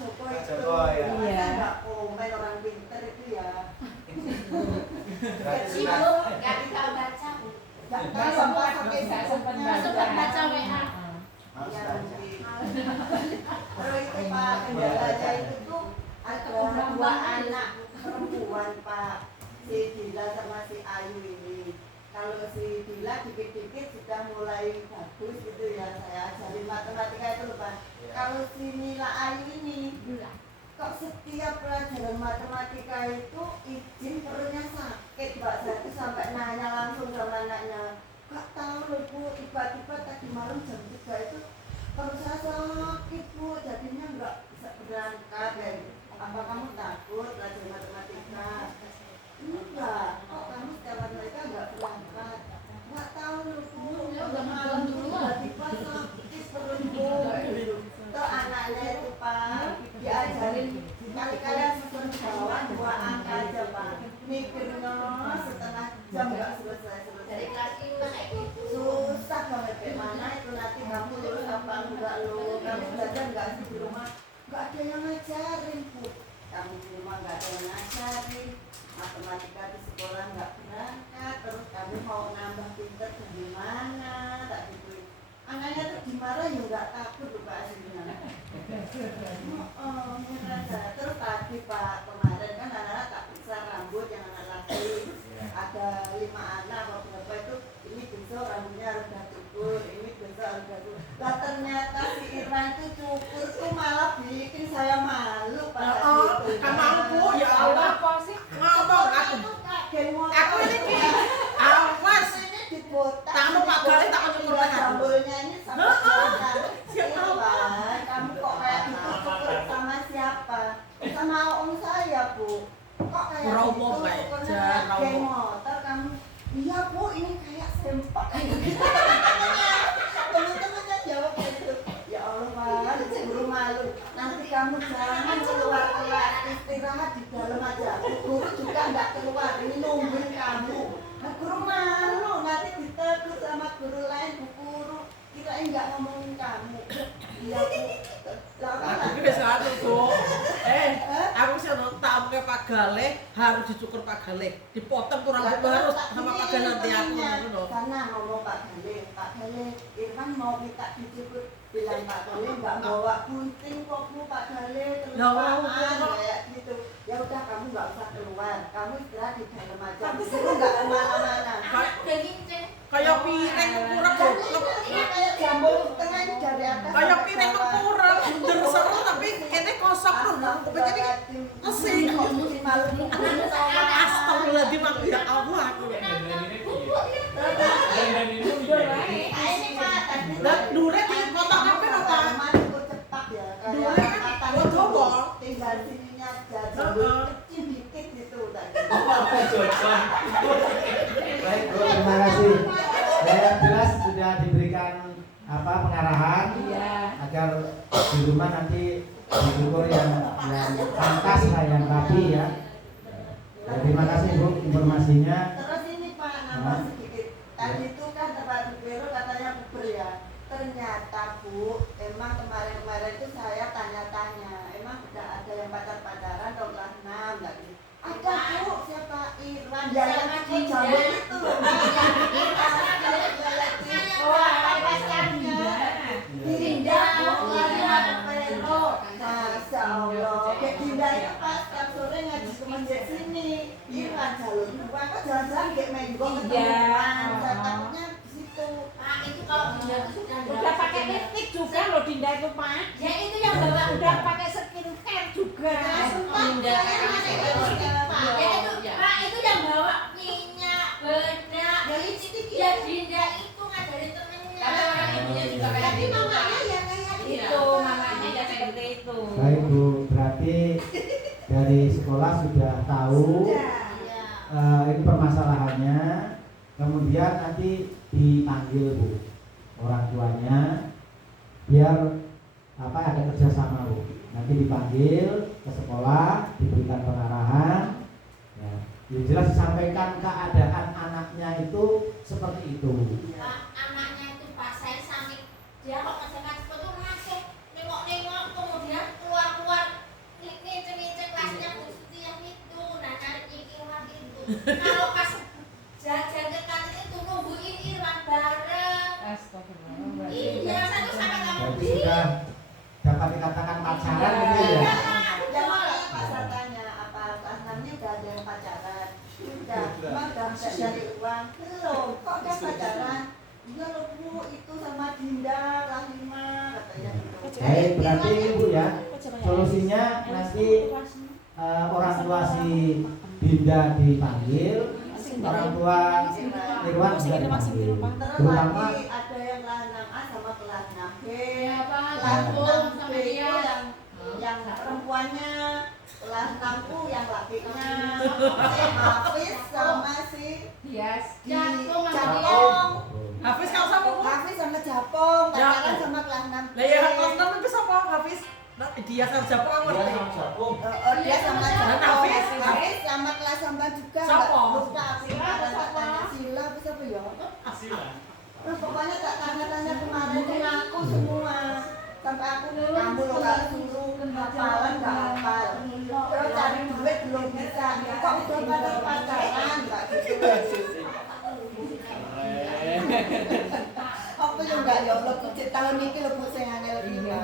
Joko Pak itu. Joko, ya. Masa nggak komen orang pinter itu ya. Berarti Ibu sudah nggak bisa baca Bu. Nggak Nggak tahu sempat, apa sampai nggak sempat Facebooknya. Sempat baca WA. Ya mungkin. Terus itu Pak, kendalanya itu tuh ada dua anak perempuan Pak, si Dila sama si Ayu ini. Kalau si Dila dikit-dikit sudah mulai bagus gitu ya, saya ajarin matematika itu loh Pak. Kalau si Mila Ayu ini kok setiap pelajaran matematika itu izin perutnya sakit Mbak. Saya tuh sampai nanya langsung sama anaknya, "Gak tahu loh Bu, tiba-tiba tadi malam jam 3 itu perut saya sakit Bu, jadinya nggak bisa berangkat." Dan apa kamu takut belajar matematika? Enggak, kok kamu setiap matematika nggak berangkat? Nggak tahu loh Bu, udah malam tiba-tiba sakit perut Bu. Itu anaknya itu Pak, diajarin kali-kalian susun bawah 2 angka aja Pak. Mikirnya setengah jam nggak selesai. Susah banget gimana itu nanti kamu lulus apa enggak lo? Kamu belajar nggak sih di rumah? Nggak ada yang ngajarin Bu. Kamu di rumah nggak ada yang ngajarin. Matematika di sekolah nggak berangkat. Terus kamu mau nambah pinter gimana? Tak gitu. Anaknya tuh dimarahin nggak takut loh Pak aslinya. Terus tadi Pak kemarin kan anak-anak tak periksa rambut yang anak laki ada 5 anak atau berapa itu, ini besok rambutnya harus udah cukur, ini besok harus udah cukur. Lah ternyata si Irwan itu cukur tuh malah bikin saya malu Pak. Kan mampu ya Allah. Apa sih? Ngomong aku. Itu kaget motor. Aku ini ki. Awas. Ini dibotak. Tamu Pak Galih tak nyukur Tinggal aku. jambulnya ini sama siapa? Siapa? Irwan, kamu kok kayak dicukur sama siapa? Sama om saya Bu. Kok kayak Romo gitu? baik, Pokoknya jan, kayak geng Romo. motor kamu. Iya Bu, ini kayak sempak. Teman-temannya jawab kayak gitu. Ya Allah Pak, cemburu malu. Nanti kamu jangan keluar kelas, istirahat di dalam aja. Guru juga nggak keluar, ini nungguin kamu. Nah, guru malu, nanti ditegur sama guru lain, Bu guru. Kirain nggak ngomongin kamu. Iya Bu. Aku wis anu tuh. Aku sih tamu ke Pak Galih harus dicukur Pak Galih. Dipotong kurang lebih harus sama Pak Galih nanti aku ngono. Karena ngomong Pak Galih, Irfan mau minta dicukur, bilang Pak Galih nggak bawa gunting kok Bu, Pak Galih terus Ya Allah, apaan, Bu. kayak gitu. Ya udah kamu nggak usah keluar, kamu istirahat di dalam aja. Disuruh nggak kemana-mana. Anak keginceng. Kayak piring kurang Dan goblok. ini kayak jambul tengah ini dari atas. Kayak sampai piring bawah. kurang. Terseru tapi kene kosong lho. Kuping ini Mesin kok mesti malu Bu. astagfirullahaladzim aku ya Allah aku. Ini Pak, tadi Dan dure dipotong apa lho Pak? cepat ya. Dure Kayak kan kata buat coba. tinggal sininya aja. Heeh. Kecil dikit gitu tadi. Baik Bu, terima kasih. Saya jelas sudah diberikan pengarahan agar di rumah nanti diukur yang pantas lah, yang rapi ya. Ya, terima kasih Bu informasinya. Terus ini Pak, nambah sedikit. Tadi itu kan tempat Bu Vero katanya puber ya. Ternyata Bu, emang kemarin-kemarin itu saya tanya-tanya, emang udah ada yang pacaran atau kelas 6 nggak gitu? Ada Bu, siapa Irwan? Ya yang aku jambul itu loh. Dinda, Irwan, Vero. Masya Allah. Kayak Dinda itu pas setiap sore ngaji ke masjid sini. Irwan jalur dua, kok jalan-jalan kayak menggong ketemuan. Saya takutnya di situ. Pak itu kalau Dinda itu sudah Udah pakai lipstick juga loh Dinda itu Pak. Ya itu yang bawa Udah pakai skincare juga. Dinda Ya itu Pak itu yang bawa minyak, bedak, lipstik ya Dinda itu ngajarin temennya. Karena orang ibunya juga kayak Tapi gitu. mamanya ya kayak Itu mamanya ya seperti itu. Baik Bu, berarti dari sekolah sudah tahu ini permasalahannya. Kemudian nanti dipanggil Bu orang tuanya biar ada kerjasama Bu. Nanti dipanggil ke sekolah, diberikan pengarahan. Ya, yang jelas disampaikan keadaan anaknya itu seperti itu. Pak anaknya itu Pak saya sampai dia kok kerja tuh langsung nengok-nengok kemudian keluar-keluar Kalau pas jajan ke kantin itu nungguin Irwan bareng. Astagfirullah. Iya, satu sama kamu Berarti sudah dapat dikatakan pacaran gitu ya. Udah makanya Pak saya tanya apa anaknya udah ada yang pacaran? Udah, emang udah bisa cari uang? Belum, kok udah pacaran? Iya loh Bu, itu sama Dinda, Rahima katanya gitu. Baik, berarti Ibu ya, solusinya nanti orang tua si Dinda dipanggil, orang tua Irwan juga dipanggil. Terus Terutama lagi ada yang kelas 6A sama kelas 6B. Kelas Langsung 6B sama itu dia. yang perempuannya, kelas 6U yang lakinya. Si Hafiz sama si Yes. Jatuh sama dia. Japong. Hafiz kau sama Bu? Hafiz sama Japong, pacaran Japong. sama kelas 6B. Lah ya kelas 6 itu sama Hafiz. Nah, dia sama Japong aku Dia ngerti. sama Japung. Oh, dia sama Dan Japong. Hafiz? Hafiz sama kelas sama juga. Siapa? Nggak lupa aku Sila apa kemarin tak siapa? tanya Sila apa siapa ya? Sila. Nah, pokoknya tak tanya-tanya kemarin dia ngaku semua. Sampai aku kamu lo gak suruh hafalan gak hafal. Terus cari duit belum bisa. Kok udah pada pacaran gak gitu. Apa yang gak ya Allah puji tahun ini lo pusing angel lima.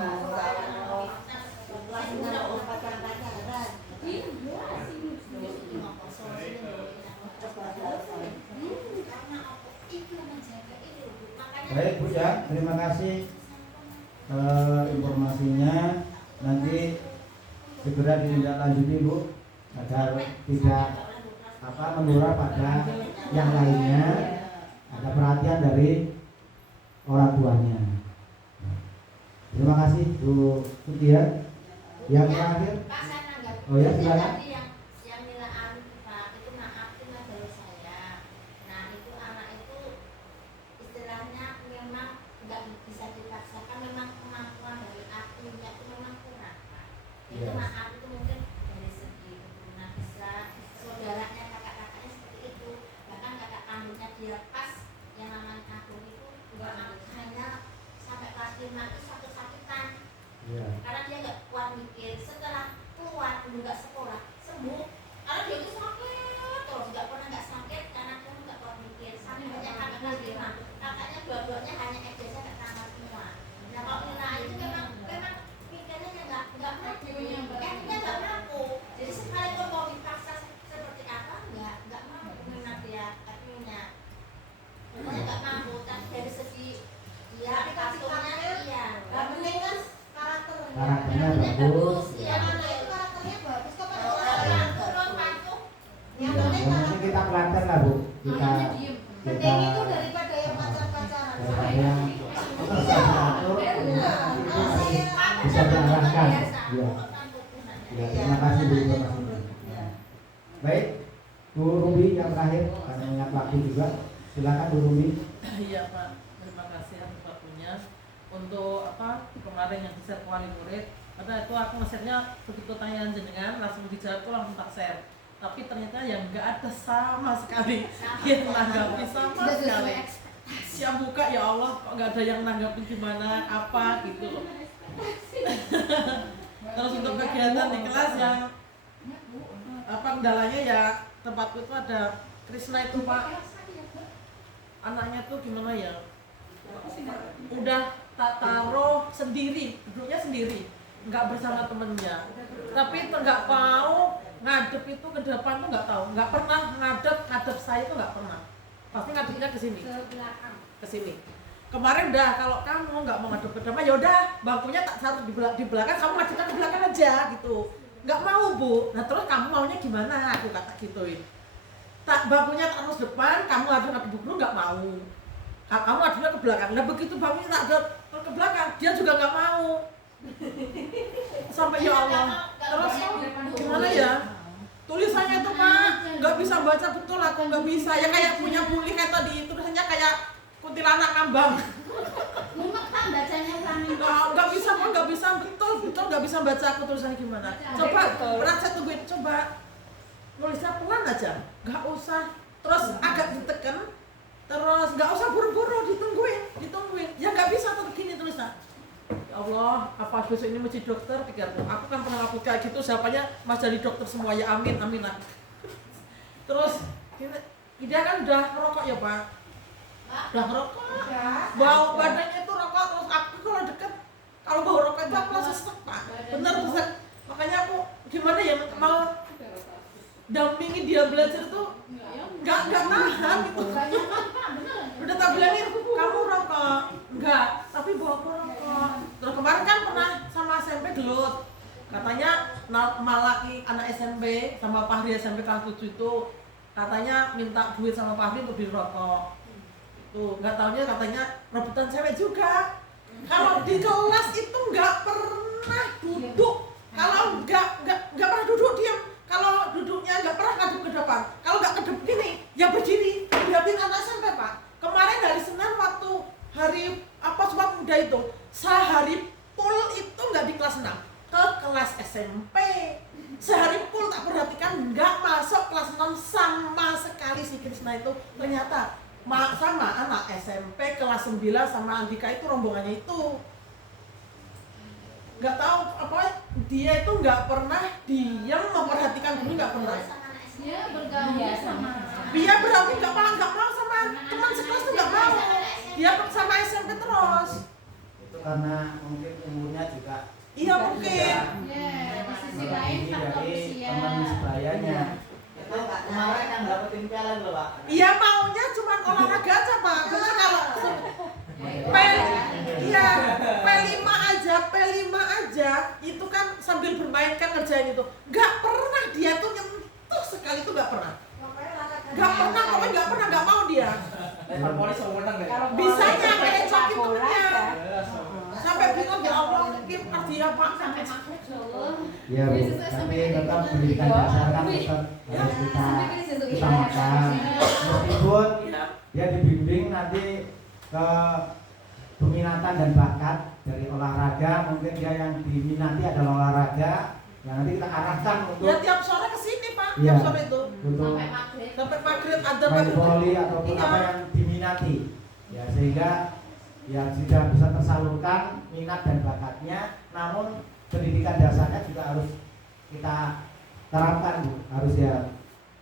Kelas enam pacaran-pacaran. baik Bu ya, terima kasih informasinya. Nanti segera ditindaklanjuti Bu agar tidak menular pada yang lainnya. Ada perhatian dari orang tuanya. Terima kasih Bu Sutia. Yang terakhir, Pak, saya nanggap. Oh ya, silakan. Tadi yang Mila Arif, Pak, itu maafin lah dari saya. Nah, itu anak itu istilahnya memang nggak bisa dipaksakan, memang kemampuan dari akunya itu memang kurang, Pak. Itu Yes. maaf itu mungkin dari segi keturunan bisa saudaranya, kakak-kakaknya seperti itu. Bahkan kakak kandungnya dia pas yang namanya aku itu nggak hanya sampai kelas 5 itu sakit-sakitan. ya. Karena dia nggak kuat mikir, setelah keluar juga sekolah sembuh karena dia itu sakit terus nggak pernah nggak sakit karena dia nggak kuat mikir. Sampai banyak kakaknya dua-duanya hanya ijazah ke tamat semua. Nah kalau Nina itu memang mikirnya nggak mampu, nggak mampu. Jadi sekalipun mau dipaksa seperti apa nggak mampu memang dia akunya. Pokoknya nggak mampu. Tapi dari segi dia kasurnya iya. Gak penting kan karakternya. Karakternya bagus. Iya, Mana itu karakternya bagus kok Pak. turun patuh. Yang Ya, penting yang penting kita pelantar lah Bu. Kita penting itu daripada yang pacar-pacaran. daripada yang bisa diatur, bisa diarahkan. Ya. Ya, terima kasih Bu informasinya. Baik, Bu Rumi yang terakhir karena ingat waktu juga. Silakan Bu Rumi. Iya Pak, terima kasih atas waktunya. Untuk kemarin yang di-share ke wali murid, karena itu aku nge-share-nya begitu tanya jenengan langsung dijawab tuh langsung tak share. Tapi ternyata yang nggak ada sama sekali yang menanggapi sama sekali. Siap buka ya Allah, kok nggak ada yang nanggapi gimana apa gitu loh. Terus untuk kegiatan di kelas yang kendalanya ya tempatku itu ada Krishna itu Pak, anaknya tuh gimana ya, udah tak taruh sendiri, duduknya sendiri, nggak bersama temennya, tapi nggak mau ngadep itu ke depan tuh nggak tahu, nggak pernah ngadep saya tuh nggak pernah, pasti ngadepnya ke sini, ke sini. Kemarin udah kalau kamu nggak mau ngadep ke depan ya udah bangkunya tak taruh di belakang, kamu ngadepnya ke belakang aja gitu. Nggak mau Bu, nah terus kamu maunya gimana, aku kata gituin. Tak bangkunya tak terus depan, kamu harus ngadep dulu, nggak mau. Kamu ngadepnya ke belakang, nah begitu bangkunya tak ada ke belakang, dia juga nggak mau. Sampai ya Allah, terus gimana ya? Tulisannya itu Pak, nggak bisa baca betul, aku nggak bisa. Ya kayak punya bully kayak tadi, tulisannya kayak kuntilanak ngambang. Mumet kan bacanya Nggak bisa Pak, nggak bisa betul nggak bisa baca aku tulisannya gimana. Coba berat saya tungguin, coba nulisnya pelan aja, nggak usah. Terus agak ditekan, terus nggak usah buru-buru, ditungguin. Ya nggak bisa tuh begini tulisan. Ya Allah, apa besok ini mesti dokter pikirku. Aku kan pernah ngakut kayak gitu, siapanya mas jadi dokter semua, ya amin lah. Terus Ida kan udah ngerokok ya Pak? Udah ngerokok. Bau badannya itu rokok, terus aku kalau deket, kalau bau rokok itu aku langsung stek Pak. Bener Ustaz. Makanya aku gimana ya mau dampingi dia belajar tuh nggak nahan gitu. Udah tak bilangin kamu rokok, enggak, tapi bawa aku rokok. Terus kemarin kan pernah sama SMP gelut. Katanya Malaki anak SMP sama Fahri SMP kelas 7 itu katanya minta duit sama Fahri untuk beli rokok. Itu nggak taunya katanya rebutan cewek juga. Kalau di kelas itu nggak pernah duduk. Kalau nggak pernah duduk diam. Kalau duduknya nggak pernah ngadep ke depan. Kalau nggak kedep gini, ya berdiri. Lihatin anak SMP Pak. Kemarin hari Senin waktu hari Sumpah Pemuda itu sehari full itu nggak di kelas 6 ke kelas SMP. Sehari full tak perhatikan nggak masuk kelas 6 sama sekali si Krisna itu. Ternyata sama anak SMP kelas 9 sama Andika itu rombongannya itu. Nggak tahu apa dia itu nggak pernah diam memperhatikan dulu, nggak pernah. Dia bergaul sama. Dia berarti nggak mau sama teman sekelas tuh nggak mau. Dia sama SMP terus. Itu karena mungkin umurnya juga. Iya mungkin. Ya, di sisi lain faktor dari usia. teman sebayanya. Itu kemarin yang dapetin piala loh Pak. Iya maunya cuma olahraga aja Pak. Cuma kalau P5 aja itu kan sambil bermain kan ngerjain itu. Nggak pernah dia tuh nyentuh sekali tuh nggak pernah. Pokoknya nggak pernah nggak mau dia. Polis sewenang deh. Bisanya ngecokin temennya. Sampai bingung ya Allah mungkin dia Pak sampai Ya Bu, tapi tetap pendidikan dasar kan tetap harus kita makan. Meskipun dia dibimbing nanti ke peminatan dan bakat dari olahraga, mungkin dia yang diminati adalah olahraga. Yang nanti kita arahkan untuk ya tiap sore kesini Pak, ya, tiap sore itu untuk sampai maghrib ada main voli ataupun iya. apa yang diminati. Ya sehingga ya sudah bisa tersalurkan minat dan bakatnya, namun pendidikan dasarnya juga harus kita terapkan Bu. Harus ya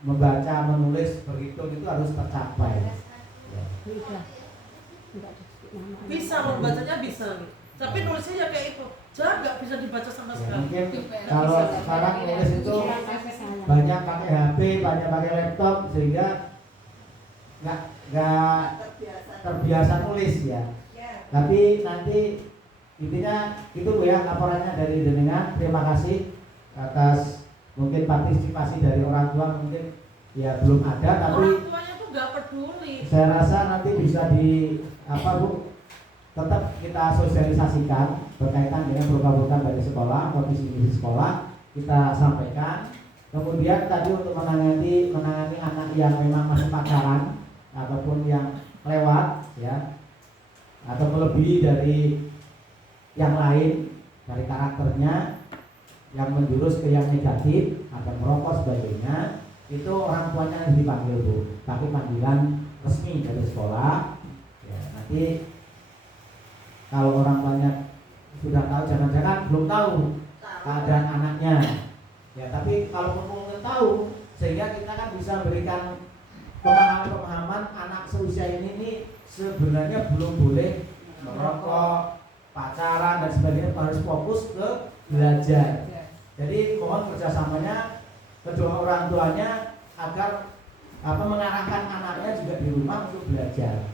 membaca, menulis, berhitung itu harus tercapai. Ya. Bisa membacanya bisa, tapi nulisnya ya kayak itu, jangan nggak bisa dibaca sama Ya, sekali. mungkin kalau sekarang nulis itu banyak pakai HP, banyak pakai laptop sehingga nggak terbiasa nulis ya. Tapi nanti intinya itu Bu ya laporannya dari jenengan. Terima kasih atas mungkin partisipasi dari orang tua, mungkin ya belum ada tapi Orang tuanya tuh nggak peduli. saya rasa nanti bisa di apa Bu, tetap kita sosialisasikan berkaitan dengan program-program dari sekolah, kondisi sekolah kita sampaikan. Kemudian tadi untuk menangani anak yang memang masih pacaran ataupun yang lewat ya, atau melebihi dari yang lain dari karakternya yang menjurus ke yang negatif atau merokok sebagainya, itu orang tuanya harus dipanggil Bu, pakai panggilan resmi dari sekolah. Ya, nanti kalau orang tuanya sudah tahu, jangan-jangan belum tahu keadaan anaknya. Ya, tapi kalau mau tahu, sehingga kita kan bisa berikan pemahaman anak seusia ini sebenarnya belum boleh merokok, pacaran dan sebagainya, harus fokus ke belajar. Jadi mohon kerjasamanya kedua orang tuanya agar mengarahkan anaknya juga di rumah untuk belajar.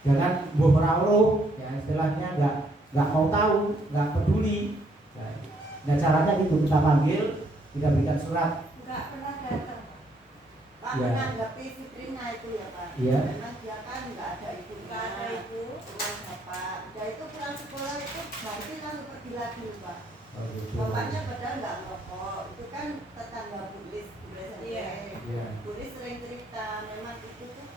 Jangan buah merawuh, ya istilahnya nggak mau tahu, nggak peduli. Nah caranya itu kita panggil, kita berikan surat. Nggak pernah datang Pak. Ya. Menanggapi Fitrina itu ya Pak. Iya. Karena dia kan nggak ada ibu. Rumahnya Pak. Dia itu pulang sekolah itu ganti lalu pergi lagi Pak. Oh, gitu. Bapaknya padahal nggak merokok. Itu kan tetangga Bulis. Iya. Bulis sering cerita memang itu tuh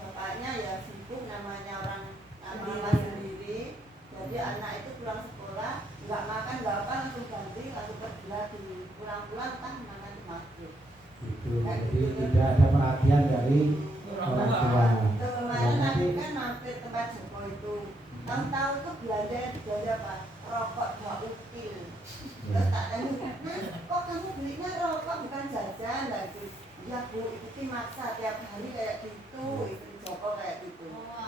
bapaknya ya sibuk, namanya orang mama sendiri. Jadi anak itu pulang sekolah nggak makan nggak apa, langsung ganti lalu pergi lagi. Pulang-pulang entah makan di masjid. Gitu. Jadi tidak ada perhatian dari orang tua. Itu kemarin aku kan mampir tempat Joko itu, tahu-tahu tuh belanja Pak, rokok 2 ukil. Terus tak tanya, Mas, kok kamu belinya rokok bukan jajan lagi? Iya Bu, itu maksa tiap hari kayak gitu, itu di Joko kayak gitu.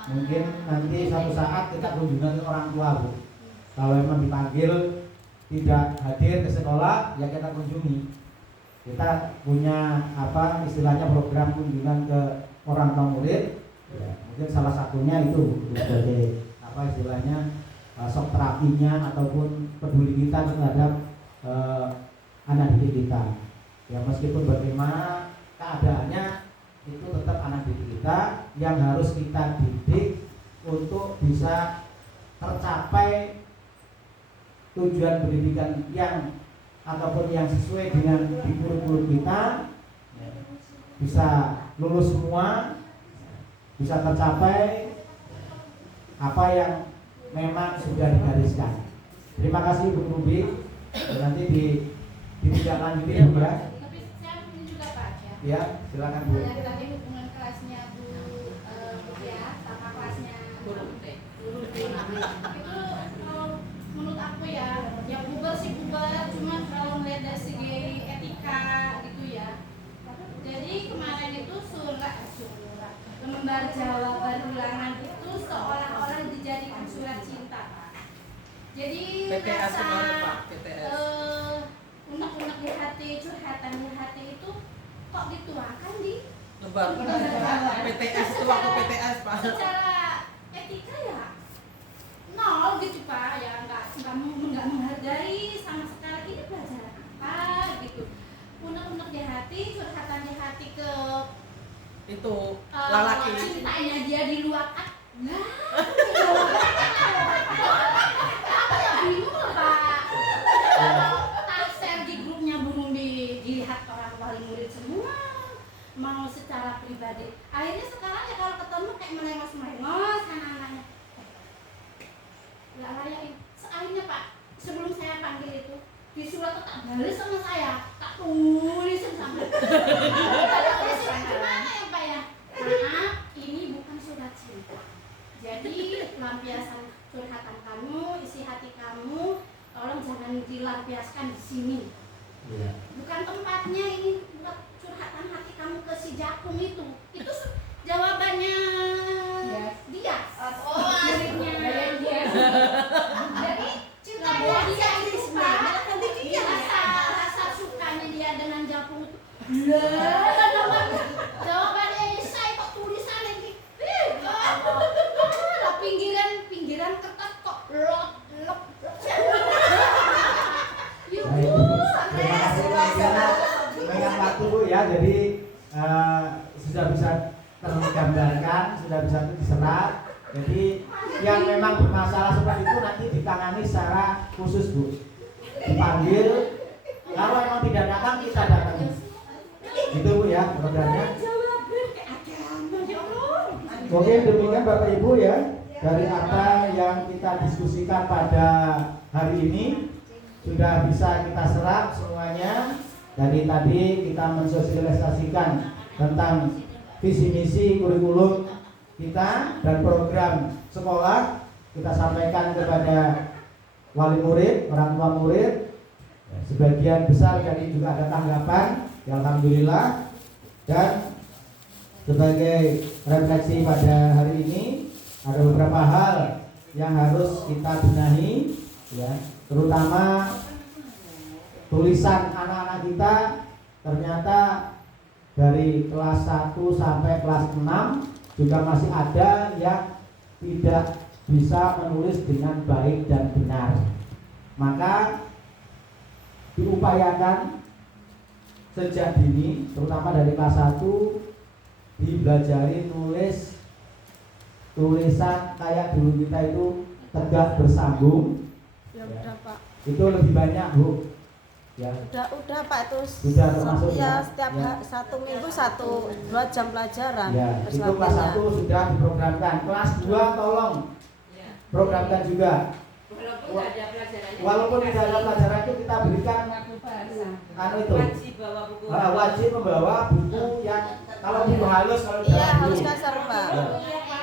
Mungkin nanti suatu saat kita kunjungan ke orang tua Bu. Kalau memang dipanggil tidak hadir ke sekolah, ya kita kunjungi. Kita punya apa istilahnya program kunjungan ke orang tua murid. Ya, mungkin salah satunya itu sebagai apa istilahnya shock terapinya ataupun peduli kita terhadap anak didik kita. Ya meskipun bagaimana keadaannya itu tetap anak didik kita yang harus kita didik untuk bisa tercapai tujuan pendidikan yang ataupun yang sesuai dengan di kurikulum kita, bisa lulus semua, bisa tercapai apa yang memang sudah digariskan. Terima kasih Bu Ruby. Nanti ditindaklanjuti Bu ya. Tapi saya ingin juga Pak ya. Ya, silakan Bu. Yang tadi hubungan kelasnya Bu ya sama kelasnya guru itu menurut aku ya bubar sih bubar, cuma kalau melihat dari segi etika gitu ya. Jadi kemarin itu surat lembar jawaban ulangan itu seolah-olah dijadikan surat cinta Pak. Jadi PTS rasa kemarin Pak, PTS. unek-unek di hati, curhatan di hati itu kok dituangkan di Lebar. PTS itu waktu PTS Pak. secara etika ya nol gitu Pak, ya nggak menghargai sama sekali. Ini pelajaran apa gitu, unek-unek di hati, curhatan di hati ke Itu lalaki. cintanya dia diluapkan. Nah, apa ya bingung lah Pak. Kalau share di grupnya burung dilihat orang wali murid semua, mau secara pribadi. Akhirnya sekarang ya kalau ketemu kayak melengos-melengos anak-anaknya. Nggak layak. Akhirnya Pak, sebelum saya panggil itu, di surat itu tak balik sama saya, tak tulisin sama. Gimana ya Pak ya? Maaf, ini bukan surat cinta. Jadi lampiasan curhatan kamu, isi hati kamu, tolong jangan dilampiaskan di sini. Ya. Bukan tempatnya ini, bukan curhatan hati kamu ke si Jakung itu. Itu jawabannya dia. Muridnya dia. Jadi cintanya dia itu Pak, dia rasa sukanya dia dengan Jakung itu. Jawabannya saya kok tulisannya gitu. Pinggiran kertas kok lot. Baik, terima kasih karena mengingat waktu Bu ya, jadi sudah bisa tergambarkan, sudah bisa diserap. Jadi yang memang bermasalah seperti itu nanti ditangani secara khusus Bu, dipanggil. Kalau memang tidak datang kita datangi. Gitu Bu ya programnya. Oke, demikian Bapak Ibu ya dari apa yang kita diskusikan pada hari ini. Sudah bisa kita serap semuanya. Dari tadi kita mensosialisasikan tentang visi misi kurikulum kita dan program sekolah. Kita sampaikan kepada wali murid, orang tua murid. Sebagian besar jadi juga ada tanggapan, ya alhamdulillah. Dan sebagai refleksi pada hari ini ada beberapa hal yang harus kita benahi, ya, terutama tulisan anak-anak kita ternyata dari kelas 1 sampai kelas 6 juga masih ada yang tidak bisa menulis dengan baik dan benar. Maka diupayakan sejak dini, terutama dari kelas 1 dibelajari nulis tulisan kayak dulu kita itu tegak bersambung. Ya udah Pak. Itu lebih banyak Bu. Ya. Udah Pak itu. Sudah termasuk ya ya. setiap Ya. satu minggu 2 jam pelajaran. Ya, terus itu kelas latihannya. 1 sudah diprogramkan. Kelas 2 tolong programkan juga. Walaupun tidak ada pelajaran itu kita berikan itu wajib membawa buku yang kalau buku halus kalau Iya, dalam harus buku. kasar Pak. Ya.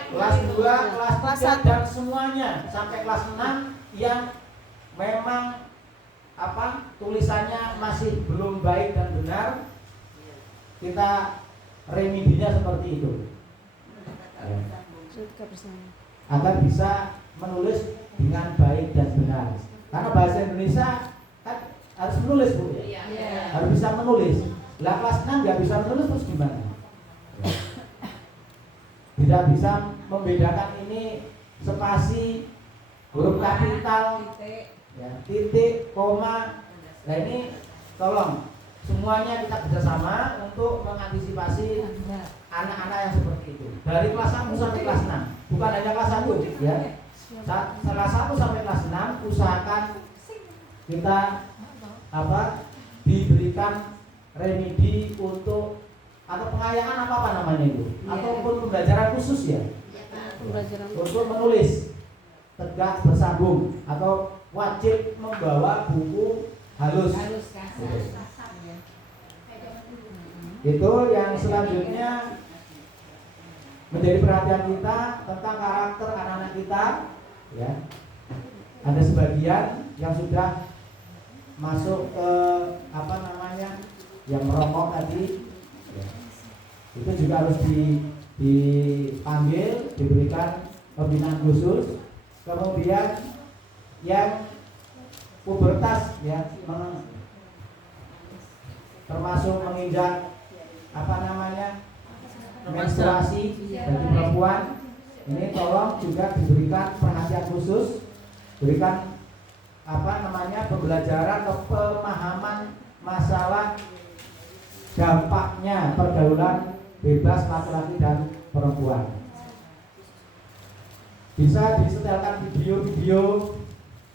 Kelas 2, kelas Kelas 3 1. dan semuanya sampai kelas 6 yang memang tulisannya masih belum baik dan benar, kita remedinya seperti itu. Ya. Agar bisa menulis dengan baik dan benar. Karena bahasa Indonesia kan harus menulis, Bu, ya. Harus bisa menulis. Lah kelas 6 nggak bisa menulis terus gimana? Tidak bisa membedakan ini spasi, huruf kapital, ya, titik, koma. Nah ini tolong semuanya kita kerjasama untuk mengantisipasi anak-anak yang seperti itu. Dari kelas 1 sampai kelas 6, bukan hanya kelas 1 ya. Kelas 1 sampai kelas 6 usahakan kita diberikan remedi untuk atau pengayaan apa namanya itu, ataupun pembelajaran khusus ya, untuk menulis tegak bersambung atau wajib membawa buku halus. Itu yang selanjutnya menjadi perhatian kita tentang karakter anak-anak kita, ya. Ada sebagian yang sudah masuk ke yang merokok tadi, ya. Itu juga harus dipanggil, diberikan pembinaan khusus. Kemudian yang pubertas, ya, termasuk menginjak menstruasi bagi perempuan, ini tolong juga diberikan perhatian khusus, berikan pembelajaran atau pemahaman masalah dampaknya pergaulan bebas laki-laki dan perempuan. Bisa disetelkan video-video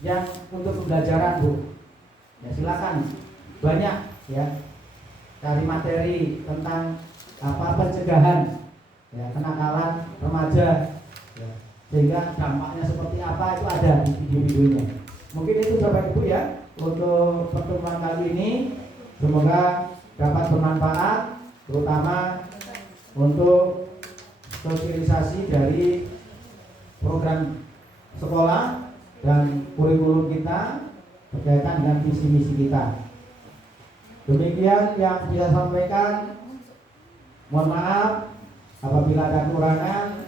yang untuk pembelajaran, Bu. Ya silakan, banyak ya, cari materi tentang pencegahan ya kenakalan remaja, ya. Sehingga dampaknya seperti apa itu ada di video-videonya. Mungkin itu Bapak Ibu ya untuk pertemuan kali ini, semoga dapat bermanfaat, terutama untuk sosialisasi dari program sekolah dan kurikulum kita berkaitan dengan visi misi kita. Demikian yang bisa sampaikan. Mohon maaf apabila ada kekurangan.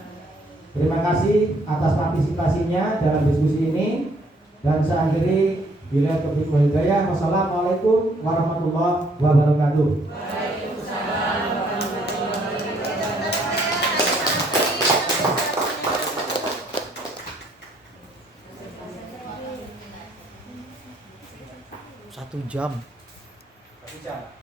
Terima kasih atas partisipasinya dalam diskusi ini, dan saya akhiri bila taufiq wal hidayah. Wassalamualaikum warahmatullahi wabarakatuh. Waalaikumsalam warahmatullahi wabarakatuh. 1 jam. 1 jam.